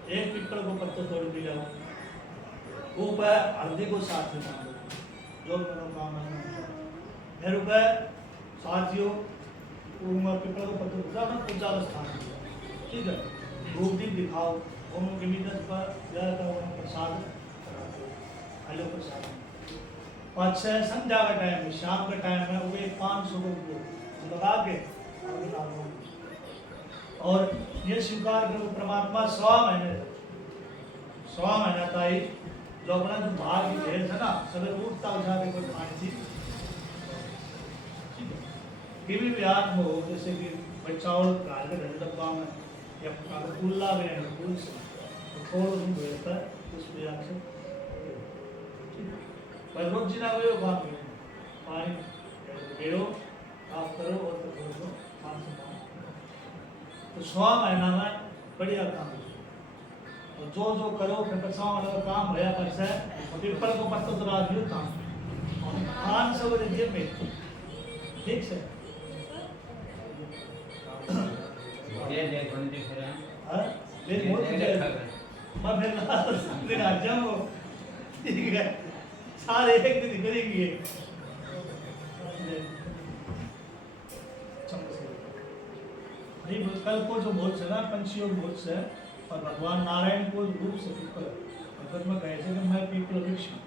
एक पीपल को पत्ते तोड़ दिया ऊपर हल्दी को साथ में जो मनोकामना मेरे ऊपर साथियों पीपल को पत्ते पूजा ना पूजा का स्थान ठीक है धूप दीप दिखाओ ओम के मीटर पर ज़्यादातर प्रसाद हेलो प्रसाद 5-6 संध्या का टाइम है शाम का टाइम है वो 500 को लगा के और ये स्वीकार करो परमात्मा 100 महीने तक ही जो अपना जो बाहर की ढेर था ना सवेरे उठता उठा के कोई खाने थी किसी भी आत्म हो जैसे कि बच्चाओं घर के डब्बा में या कुल्ला में है कुल से तो थोड़ा दिन भेजता है उस प्रयास से पर रोज जिना हुए काम करें पानी पेड़ो साफ करो और तो काम से तो 100 महीना में बढ़िया काम तो जो करो फिर बचाओ वाला काम भया कर से पीपल को पत्ता तो राज भी काम और खान सब रिजे में ठीक से ये ले कौन देख रहे हैं हां ले बहुत मैं फिर दिन आ जाऊं ठीक है सारे एक दिन करेंगे नहीं कल को जो बहुत से ना पंछियों बहुत से और भगवान नारायण को रूप से पीपल भगवत में कहे थे कि मैं पीपल वृक्ष हूँ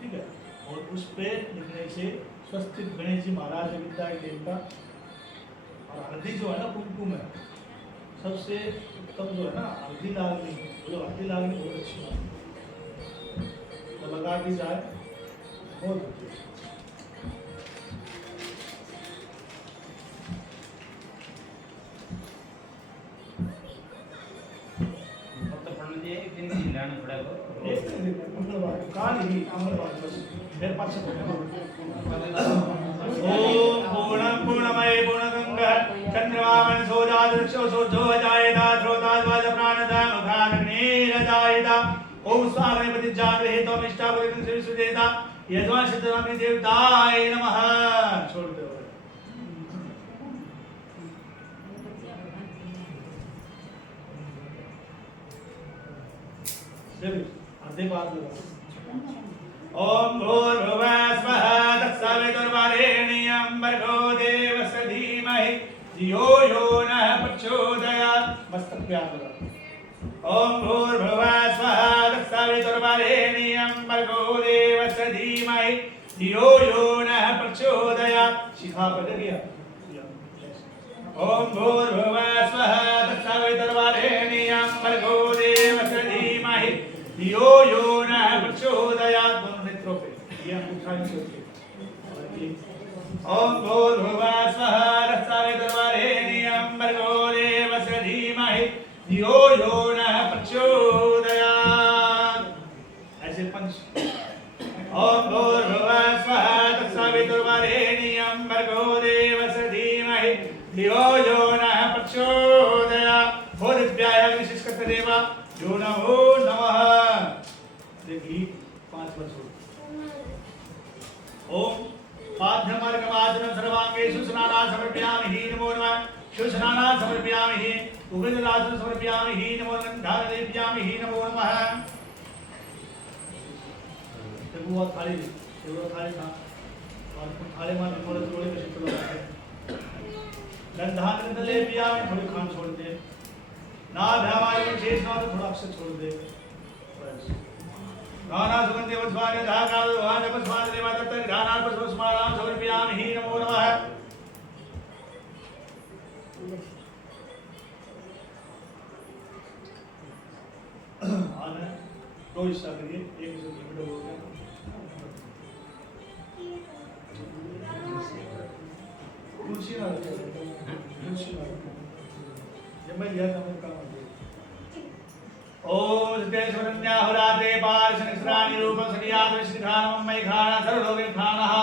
ठीक है और उस पे लिखने से स्वस्तिक गणेश जी महाराज विद्या देवता और हल्दी जो है ना कुमकुम है, सबसे उत्तम जो है ना हल्दी लागनी, जो हल्दी लागनी बहुत अच्छी बात है, तो लगा दी जाए बहुत अच्छी। फक्त पढ़ने दिए एक दिन नहीं लाना पड़ेगा। एक दिन मंगलवार काल ही मंगलवार बस फिर पाँच सौ ओम पूर्णं पूर्णमय पूर्णगंगा चंद्रमामन सोजात रक्षो सोजो जायता ध्रोताद्वाज प्राणदा मुखाग्निर जायता ओम स्वामी प्रतिजात हेतु मिष्टा पुरितं शिवसुदेता यजमान सिद्धरामी देवताय नमः। छोड़ दो आधे बात लगा। ओम भूर्भुवः स्वः तत्सवितुर्वरेण्यं भर्गो देवस्य धीमहि धियो यो नः प्रचोदयात्। मस्तक पे हाथ लगा। ओम भूर्भुवः स्वः तत्सवितुर्वरेण्यं भर्गो देवस्य धीमहि धियो यो नः प्रचोदयात्। शिखा पढ़ गया। ओम भूर्भुवः स्वः तत्सवितुर्वरेण्यं भर्गो देवस्य धीमहि धियो यो नः प्रचोदयात्। दोनों नेत्रों पे ये अंगूठा नीचे रखिए। ओम भूर्भुवः स्वः तत्सवितुर्वरेण्यं भर्गो देवस्य धीमहि धियो यो नः प्रचोदयात्। ऐसे पंच। ओम भूर्भुवः स्वः तत्सवितुर्वरेण्यं भर्गो देवस्य धीमहि धियो यो नः प्रचोदयात्। हो दिव्याय अग्निशिष्कस्य जो नमो नमः। देखिए 5 वर्ष ओम पाद्यमार्गमाचनं सर्वांगेषु स्नाना समर्पयामि हि नमो नमः। शुस्नाना समर्पयामि हि उग्रदासन समर्पयामि हि नमो नमः। धारयिष्यामि हि नमो नमः। वो थाली था और थाली में थोड़े थोड़े कशी तो लगाते गंधान ले पिया में थोड़ी खान छोड़ दे ना भ्यामाय विशेष ना तो थोड़ा अक्षर छोड़ दे बस। गाना सुगंधि वस्वाने धाकाल वान वस्वाने देवा तत् गाना पर वस्माराम समर्पयामि हि नमो नमः। आना दो हिस्सा करिए, एक हिस्सा लिमिट हो गया। तुलसी ना तुलसी ना जब मैं लिया था मैं काम ओम सत्यस्वरण्याहुराते पार्शनिस्राणि रूपं सदियात् विश्रिखानमं मयि खाना सर्वलोके खानः।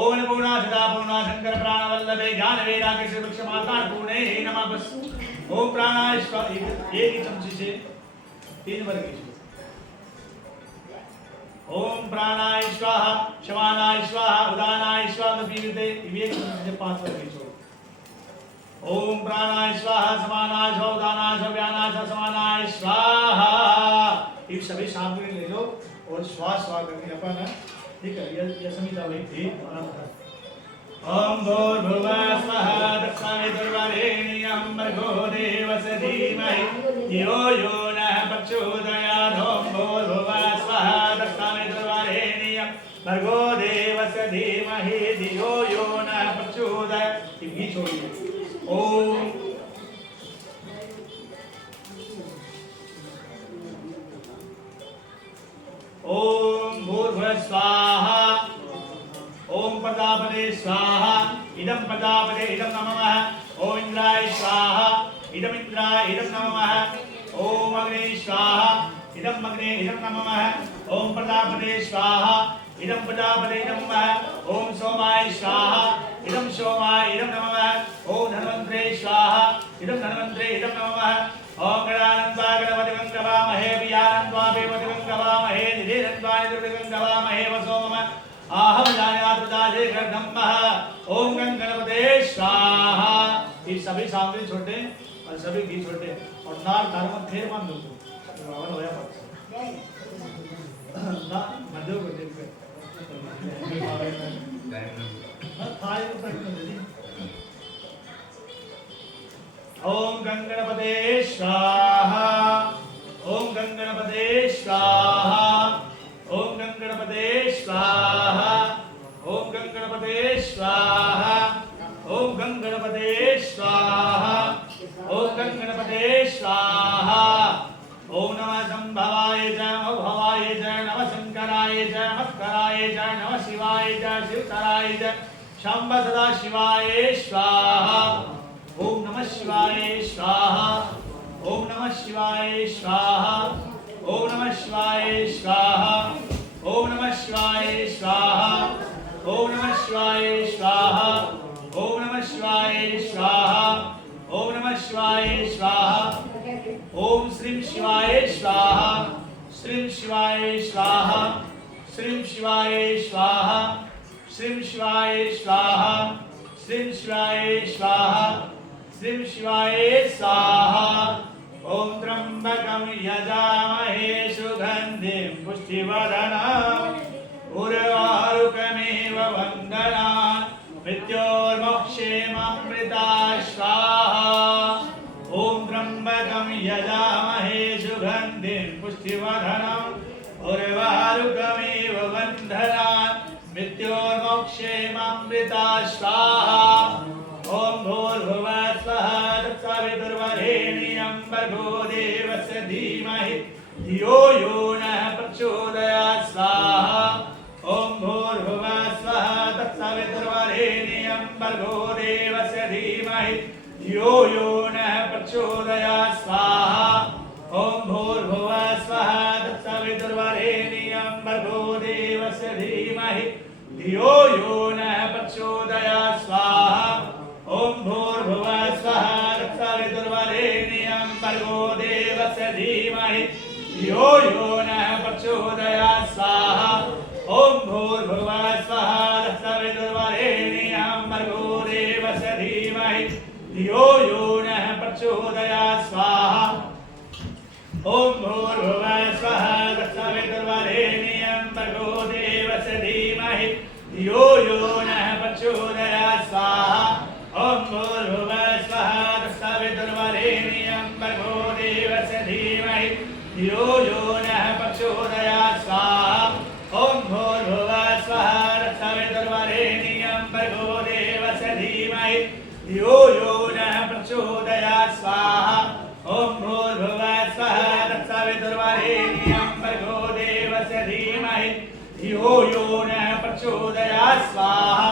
ओम पूर्णा सदा पूर्णा शंकर प्राणवल्लभे ज्ञान वैराग्य से वृक्ष माता पूर्णे नमः। बस ओम प्राणाय स्वाहा एक ही चमची से 3 बार कीजिए। ओम प्राणाय स्वाहा शमानाय स्वाहा उदानाय स्वाहा पीते ये 5 बार कीजिए। ओम प्राणाय स्वाहा समानाय स्वाहा उदानाय स्वाहा व्यानाय स्वाहा समानाय स्वाहा। ये सभी सामग्री ले लो और श्वास करके अपन है, ठीक है। ये समीता भाई थी। ओम भूर्भुवः स्वः तत्सवितुर्वरेण्यं भर्गो देवस्य धीमहि धियो यो नः प्रचोदयात्। ओम भूर्भुवः स्वः तत्सवितुर्वरेण्यं भर्गो देवस्य धीमहि धियो यो नः प्रचोदयात्। ये छोड़िए। ओम ओम भूर्भुवः स्वाहा ओम प्रजापते स्वाहा इदं प्रजापते इदं नमः। ओम इंद्राय स्वाहा इदं इंद्राय इदं नमः। ओम अग्ने स्वाहा इदं अग्ने इदं नमः। ओम प्रजापते स्वाहा इदं प्रजापते इदं नमः। ओम सोमाय स्वाहा इदं सोमाय इदं नमः। ओम धन्वंतरे स्वाहा इदं धन्वंतरे इदं नमः। ओम गणानन्त्वा गणपतिं गवामहे वियानन्त्वा देवतिं गवामहे निधेनन्त्वा निधुतिं गवामहे वसोम आहम जानात् प्रजाजे गर्धम्मः। ओम गणपते स्वाहा। ये सभी सामग्री छोटे और सभी घी छोटे और नार धर्म फेर मान दो रावण होया पक्ष ना मध्य को देख के थाली को पकड़ दे। ओम गणपते स्वाहा ओम गणपते स्वाहा ओम गणपते स्वाहा ओम गणपते स्वाहा ओम गणपते स्वाहा। शंभ सदाशिवाय स्वाहा ओम नमः शिवाय स्वाहा ओम नमः शिवाय स्वाहा ओम नमः शिवाय स्वाहा ओम नमः शिवाय स्वाहा ओम नमः शिवाय स्वाहा ओम नमः शिवाय स्वाहा ओम नमः शिवाय स्वाहा ओम श्रीं शिवाय स्वाहा श्रीं शिवाय स्वाहा श्रीं शिवाय स्वाहा श्रीं शिवाय स्वाहा श्रीं शिवाय स्वाहा श्रीं शिवाय स्वाहा ओम त्र्यंबकं यजामहे सुगंधिं पुष्टिवर्धनम् उर्वारुकमेव वन्दनात् मृत्योर्मोक्षेमामृता स्वाहा ओम त्र्यंबकं यजामहे सुगंधिं पुष्टिवर्धनम् उर्वारुकमेव वन्दनात् मृत्योर्मोक्षेमामृता स्वाहा ओम भूर्भुवः स्वः तत्सवितुर्वरेण्यं भर्गो देवस्य धीमहि धियो यो नः प्रचोदयात् स्वाहा ओम भूर्भुवः स्वः तत्सवितुर्वरेण्यं भर्गो देवस्य धीमहि धियो यो नः प्रचोदयात् स्वाहा ओम भूर्भुवः स्वः तत्सवितुर्वरेण्यं भर्गो देवस्य धीमहि धियो यो नः प्रचोदयात् स्वाहा ओम भूर्भुवः स्वः तत्सवितुर्वरेण्यं भर्गो देवस्य धीमहि धियो यो नः प्रचोदयात् स्वाहा ओम भूर्भुवः स्वः तत्सवितुर्वरेण्यं भर्गो देवस्य धीमहि धियो यो नः प्रचोदयात् स्वाहा ओम भूर्भुवः स्वः तत्सवितुर्वरेण्यं भर्गो देवस्य धीमहि धियो यो नः प्रचोदयात् स्वाहा ओम भूर्भुवः स्वः तत्सवितुर्वरेण्यं भर्गो देवस्य धीमहि धियो यो नः प्रचोदयात् स्वाहा ओम भूर्भुवः स्वः तत्सवितुर्वरेण्यं भर्गो देवस्य धीमहि धियो यो नः प्रचोदयात् स्वाहा ओम भूर्भुवः स्वः तत्सवितुर्वरेण्यं भर्गो देवस्य धीमहि धियो यो नः प्रचोदयात् स्वाहा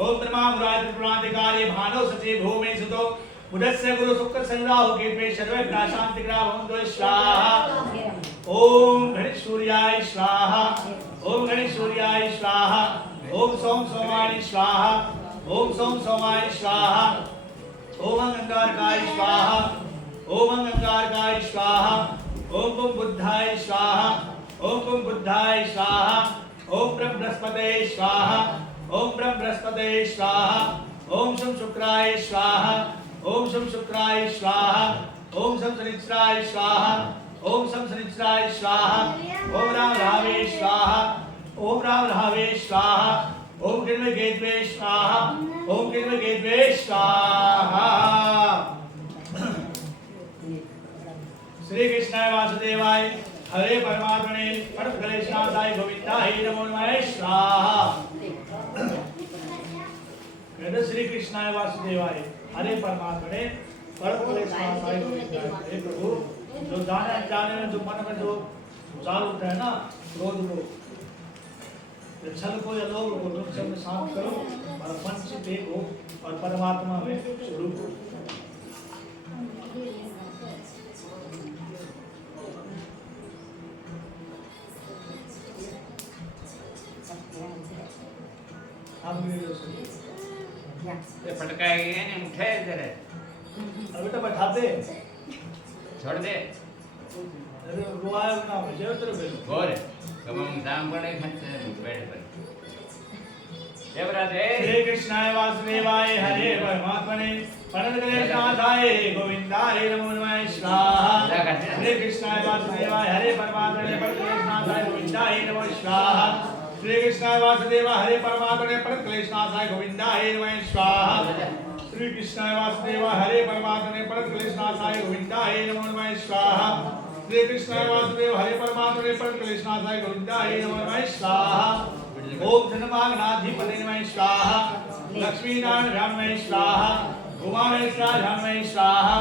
ओम त्रिमामुरादिकाले भानो सचि भूमि सुतो उदस्य गुरु शुक्र संग्राह कीर्ते सर्वे शांति ग्राभं स्वाहा ओम गणेश सूर्याय स्वाहा ओम गणेश सूर्याय स्वाहा ओम सोम सोमाय स्वाहा ओम सोम सोमाय स्वाहा ओम अंगारकाय स्वाहा ओम अंगारकाय स्वाहा ओम बुद्धाय स्वाहा ओम बुद्धाय स्वाहा ओम बृहस्पते स्वाहा ओम बृहस्पते स्वाहा ओम शुक्राय स्वाहा ओम शुक्राय स्वाहा ओम शनिश्चराय स्वाहा ओम शनिश्चराय स्वाहा ओम रावे स्वाहा ओम रावे स्वाहा ओम केतवे स्वाहा ओम केतवे स्वाहा श्री कृष्णाय वासुदेवाय हरे परमात्मने परमकलेशनाथाय गोविंदाय नमो नमः स्वाहा कहते श्री कृष्णाय वासुदेवाय हरे परमात्मने परमकलेशनाथाय गोविंदाय हे प्रभु जो जाने अनजाने में जो मन में जो विचार उठता है ना क्रोध को छल को या लोभ को तुम सब शांत करो और मन से एक हो और परमात्मा में स्वरूप हो ये फटकाए गए ने उठे जरा अभी तो बैठाते छोड़ दे अरे रोया ना बजे तेरे पे और कब हम दाम पड़े खंचे बैठ पर देवराजे श्री कृष्णाय वासुदेवाय हरे परमात्मने परमकलेशनाथाय गोविंदाय नमो नमः स्वाहा श्री कृष्णाय वासुदेवाय हरे परमात्मने परमकलेशनाथाय गोविंदाय नमः स्वाहा श्री कृष्णाय वासुदेवाय हरे परमात्मने परमकलेशनाथाय गोविंदाय नमः स्वाहा श्री कृष्णाय वासुदेवाय हरे परमात्मने परमकलेशनाथाय गोविंदाय नमो नमः स्वाहा श्री कृष्णाय वासुदेवाय हरे परमात्मने परमकलेशनाथाय गोविंदाय नमो नमः स्वाहा ओम धनमागनाधिपते नमः स्वाहा लक्ष्मीनारायण ध्यानमय स्वाहा उमामहेश्वर ध्यानमय स्वाहा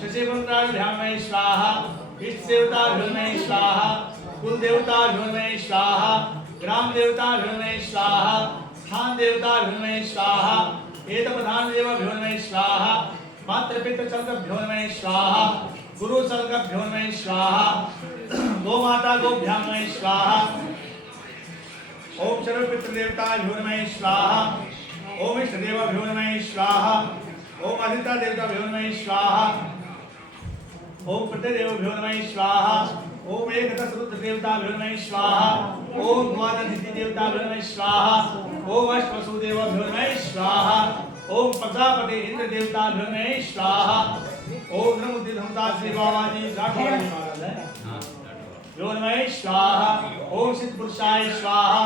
शशिपुत्राय ध्यानमय स्वाहा इष्ट देवता ध्यानमय स्वाहा कुल देवता ध्यानमय स्वाहा ग्राम देवता ध्यानमय स्वाहा स्थान देवता भ्योन्मय स्वाहा एत प्रधान देव भ्योन्मय स्वाहा मातृपितृ सर्ग भ्योन्मय स्वाहा गुरु सर्ग भ्योन्मय स्वाहा गो माता गोभ्यामय स्वाहा ओम सर्व पितृ देवता भ्योन्मय स्वाहा ओम इष्ट देव भ्योन्मय स्वाहा ओम आदित्य देवता भ्योन्मय स्वाहा ओम प्रतिदेव भ्योन्मय स्वाहा ओम एकदश रुद्र देवता भ्योन्मय स्वाहा ओम द्वादश देवता भ्योन्मय स्वाहा ओम अष्ट वसुदेव भ्योन्मय स्वाहा ओम प्रजापति इंद्र देवता भ्योन्मय स्वाहा ओम धर्मबुद्धि धर्मता श्री बाबाजी राठौर महाराज है भ्योन्मय स्वाहा ओम सिद्ध पुरुषाय स्वाहा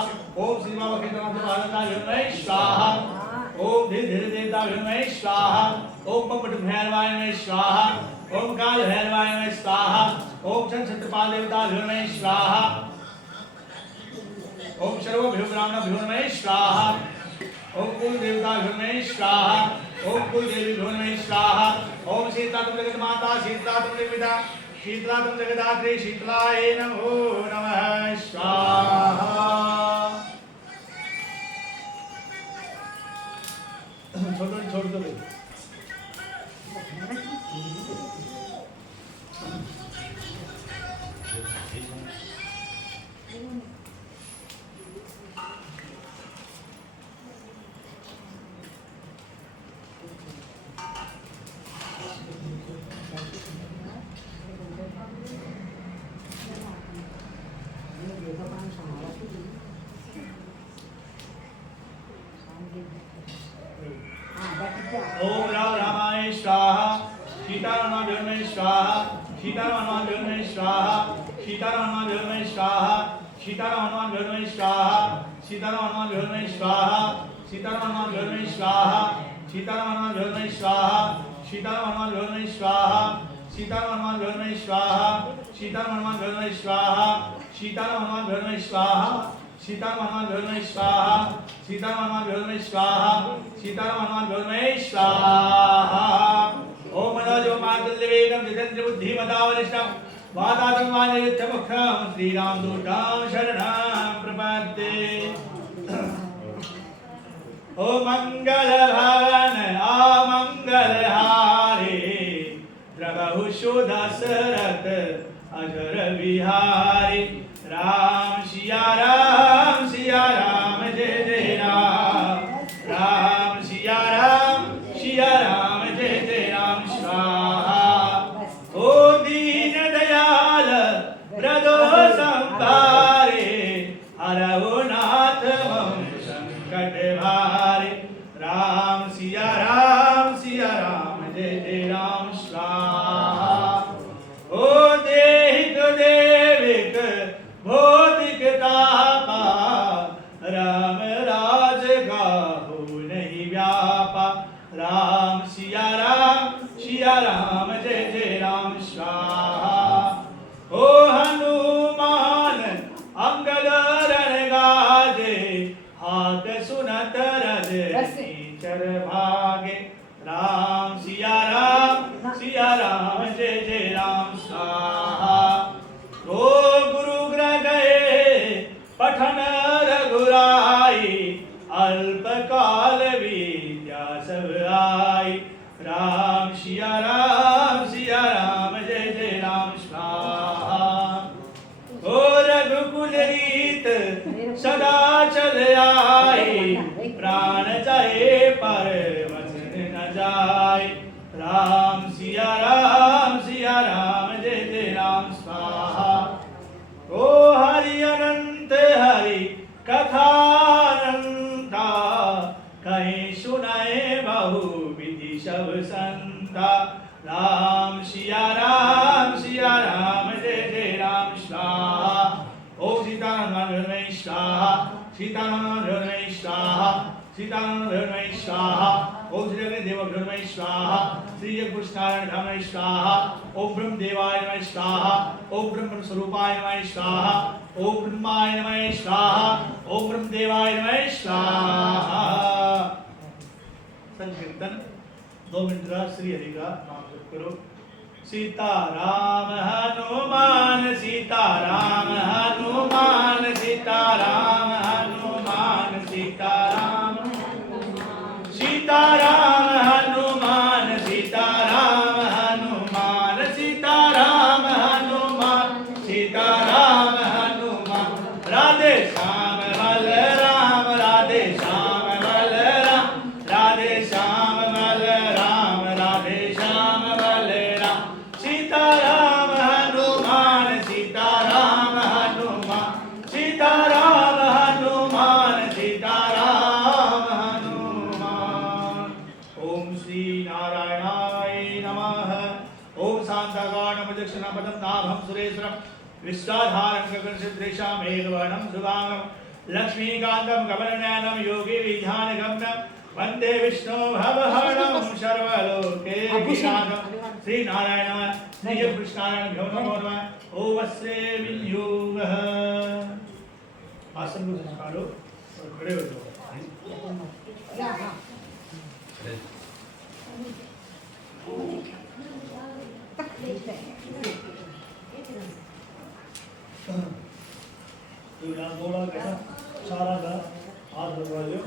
ओम श्री बाबा के नाम से भारता भ्योन्मय स्वाहा ओम धीरे धीरे देवता भ्योन्मय स्वाहा ओम पपट भैरवाय स्वाहा ओम काल भैरवाय स्वाहा ओम छत्रपाल देवता भ्योन्मय स्वाहा ओम सर्व भ्यो ब्राह्मण भ्योन्मय स्वाहा ओम कुल देवता भ्योन्मय स्वाहा ओम कुल देवी भ्योन्मय स्वाहा ओम सीता तुम जगत माता शीतला तुम पिता शीतला तुम जगदात्री शीतलाय नमो नमः स्वाहा छोड़ दो ओम राम रामाय स्वाहा सीताराम भ्योन्मय स्वाहा सीताराम भ्योन्मय स्वाहा सीताराम भ्योन्मय स्वाहा सीताराम भ्योन्मय स्वाहा सीताराम भ्योन्मय स्वाहा सीताराम भ्योन्मय स्वाहा सीताराम भ्योन्मय स्वाहा सीताराम भ्योन्मय स्वाहा सीताराम भ्योन्मय स्वाहा सीताराम भ्योन्मय स्वाहा सीताराम भ्योन्मय स्वाहा सीताराम भ्योन्मय स्वाहा सीताराम भ्योन्मय स्वाहा सीताराम भ्योन्मय स्वाहा ओम मनोजो मातुल्य वेगम जितेन्द्र बुद्धि मदावलिष्टम वातातम वाजयुद्ध मुखम श्री राम दूताम शरणं प्रपद्ये ओ मंगल भवन अमंगल हारे प्रभु सुदशरथ अजर विहारी राम सिया राम जय जय राम राम सिया राम जय जय राम स्वाहा ओ दीन दयाल प्रदो संभारे हरहु नाथ मम संकट भारे राम सिया राम जय जय राम स्वाहा ओ देहिक देविक भौतिक तापा राम राज गाहु नहीं व्यापा राम सिया राम जय जय राम स्वाहा ओ हनुमान अंगद रण गाजे हाथ सुनत रज चर भागे राम सिया राम जय जय राम स्वाहा ओ गुरु ग्रह गए पठन रघुराई अल्प काल विद्या सब आई राम सिया राम जय जय राम स्वाहा ओ रघुकुल रीत सदा चल आई प्राण जाए पर वचन न जाए राम सिया राम जय जय राम स्वाहा ओ हरि अनंत हरि कथानंता कहीं सुनाए बहु विधि सब संता राम सिया राम जय जय राम स्वाहा ओ सीताराम भ्योन्मय स्वाहा सीताराम भ्योन्मय स्वाहा सीताराम भ्योन्मय स्वाहा ओम श्री अग्नि देव भ्योन्मय स्वाहा श्री पुष्णारायण धामय स्वाहा ओम ब्रह्म देवाय नमः स्वाहा ओम ब्रह्म स्वरूपाय नमः स्वाहा ओम ब्रह्माय नमः स्वाहा ओम ब्रह्म देवाय नमः स्वाहा संकीर्तन 2 मिनट का श्री हरि का नाम जप करो सीताराम हनुमान सीताराम हनुमान सीताराम हनुमान सीताराम सीताराम हनुमान सीताराम हनुमान सीताराम हनुमान सीताराम हनुमान राधे श्याम बलराम राधे श्याम बलराम राधे श्याम बलराम राधे श्याम बलराम सीताराम हनुमान सीताराम हनुमान सीताराम हनुमान सीताराम हनुमान। ओम श्री नारायणाय नमः। ओम शांताकारं नाभं सुरेश्वरं विश्वाधारं गगनसदृशां मेघवर्णं शुभांगं लक्ष्मीकान्तं कमलनयनं योगी विद्यानगम्यं वन्दे विष्णु भवहरं सर्वलोकैकनाथं। श्री नारायण श्री कृष्णारायण भ्यो नमो नमः। ओम अस्य विनियोगः। आसन को संभालो और खड़े हो जाओ। तो यहाँ थोड़ा कैसा सारा का हाथ लगवा लो,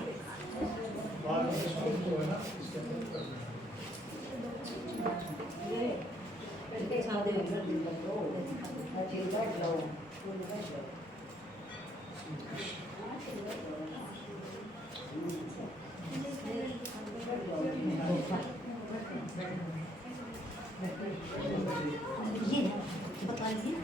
बाद में इसको है ना इसके अंदर कर देना। ये बता दीजिए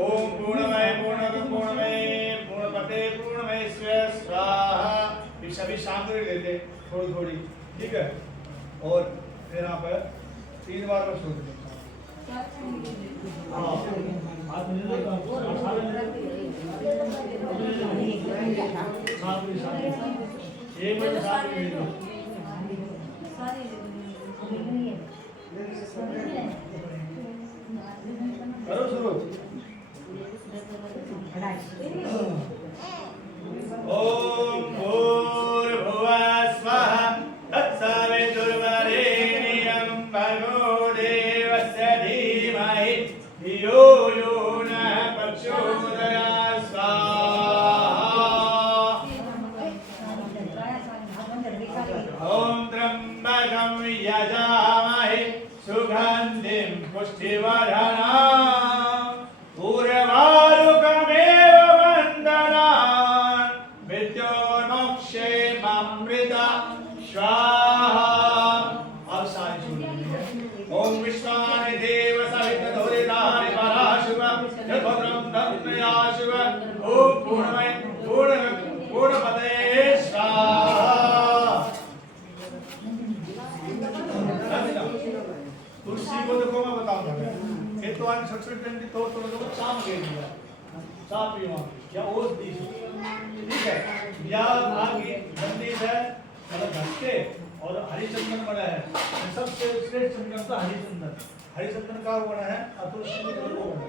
ओम पूर्णमय पूर्णगम पूर्णमय पूर्णपते पूर्णमय स्वाहा। सभी शांत लेते थोड़ी थोड़ी, ठीक है। और फिर यहाँ पर 3 बार बस छोड़ देते। हाथ में एक मिनट साथ में ले लो। करो शुरू। ओम भूर्भुवः स्वः तत्सवितुर्वरेण्यं भर्गो देवस्य धीमहि धियो यो नः प्रचोदयात् स्वाहा। ओम त्र्यंबकं यजामहे सुगन्धिं पुष्टिवर्धनम् उर्वारुकमेव वन्दनान् विद्योन्मोक्षेमामृता स्वाहा। अब सारी सुन लीजिए। ओम विश्वानि देव सहित धोरितानि पराशुभं यद्भद्रं दत्तयाशुभं। ओम पूर्णमय पूर्णपते स्वाहा। तुलसी को देखो मैं बताऊंगा। ये तो आज सक्षुटंडी तो लोग शाम के दिया शाम भी वहाँ क्या ओस दी, ठीक है। या आगे बंदी है मतलब घटके और हरिचंदन बना है। सबसे श्रेष्ठ चंदन तो हरिचंदन का बना है और तुलसी को बना है।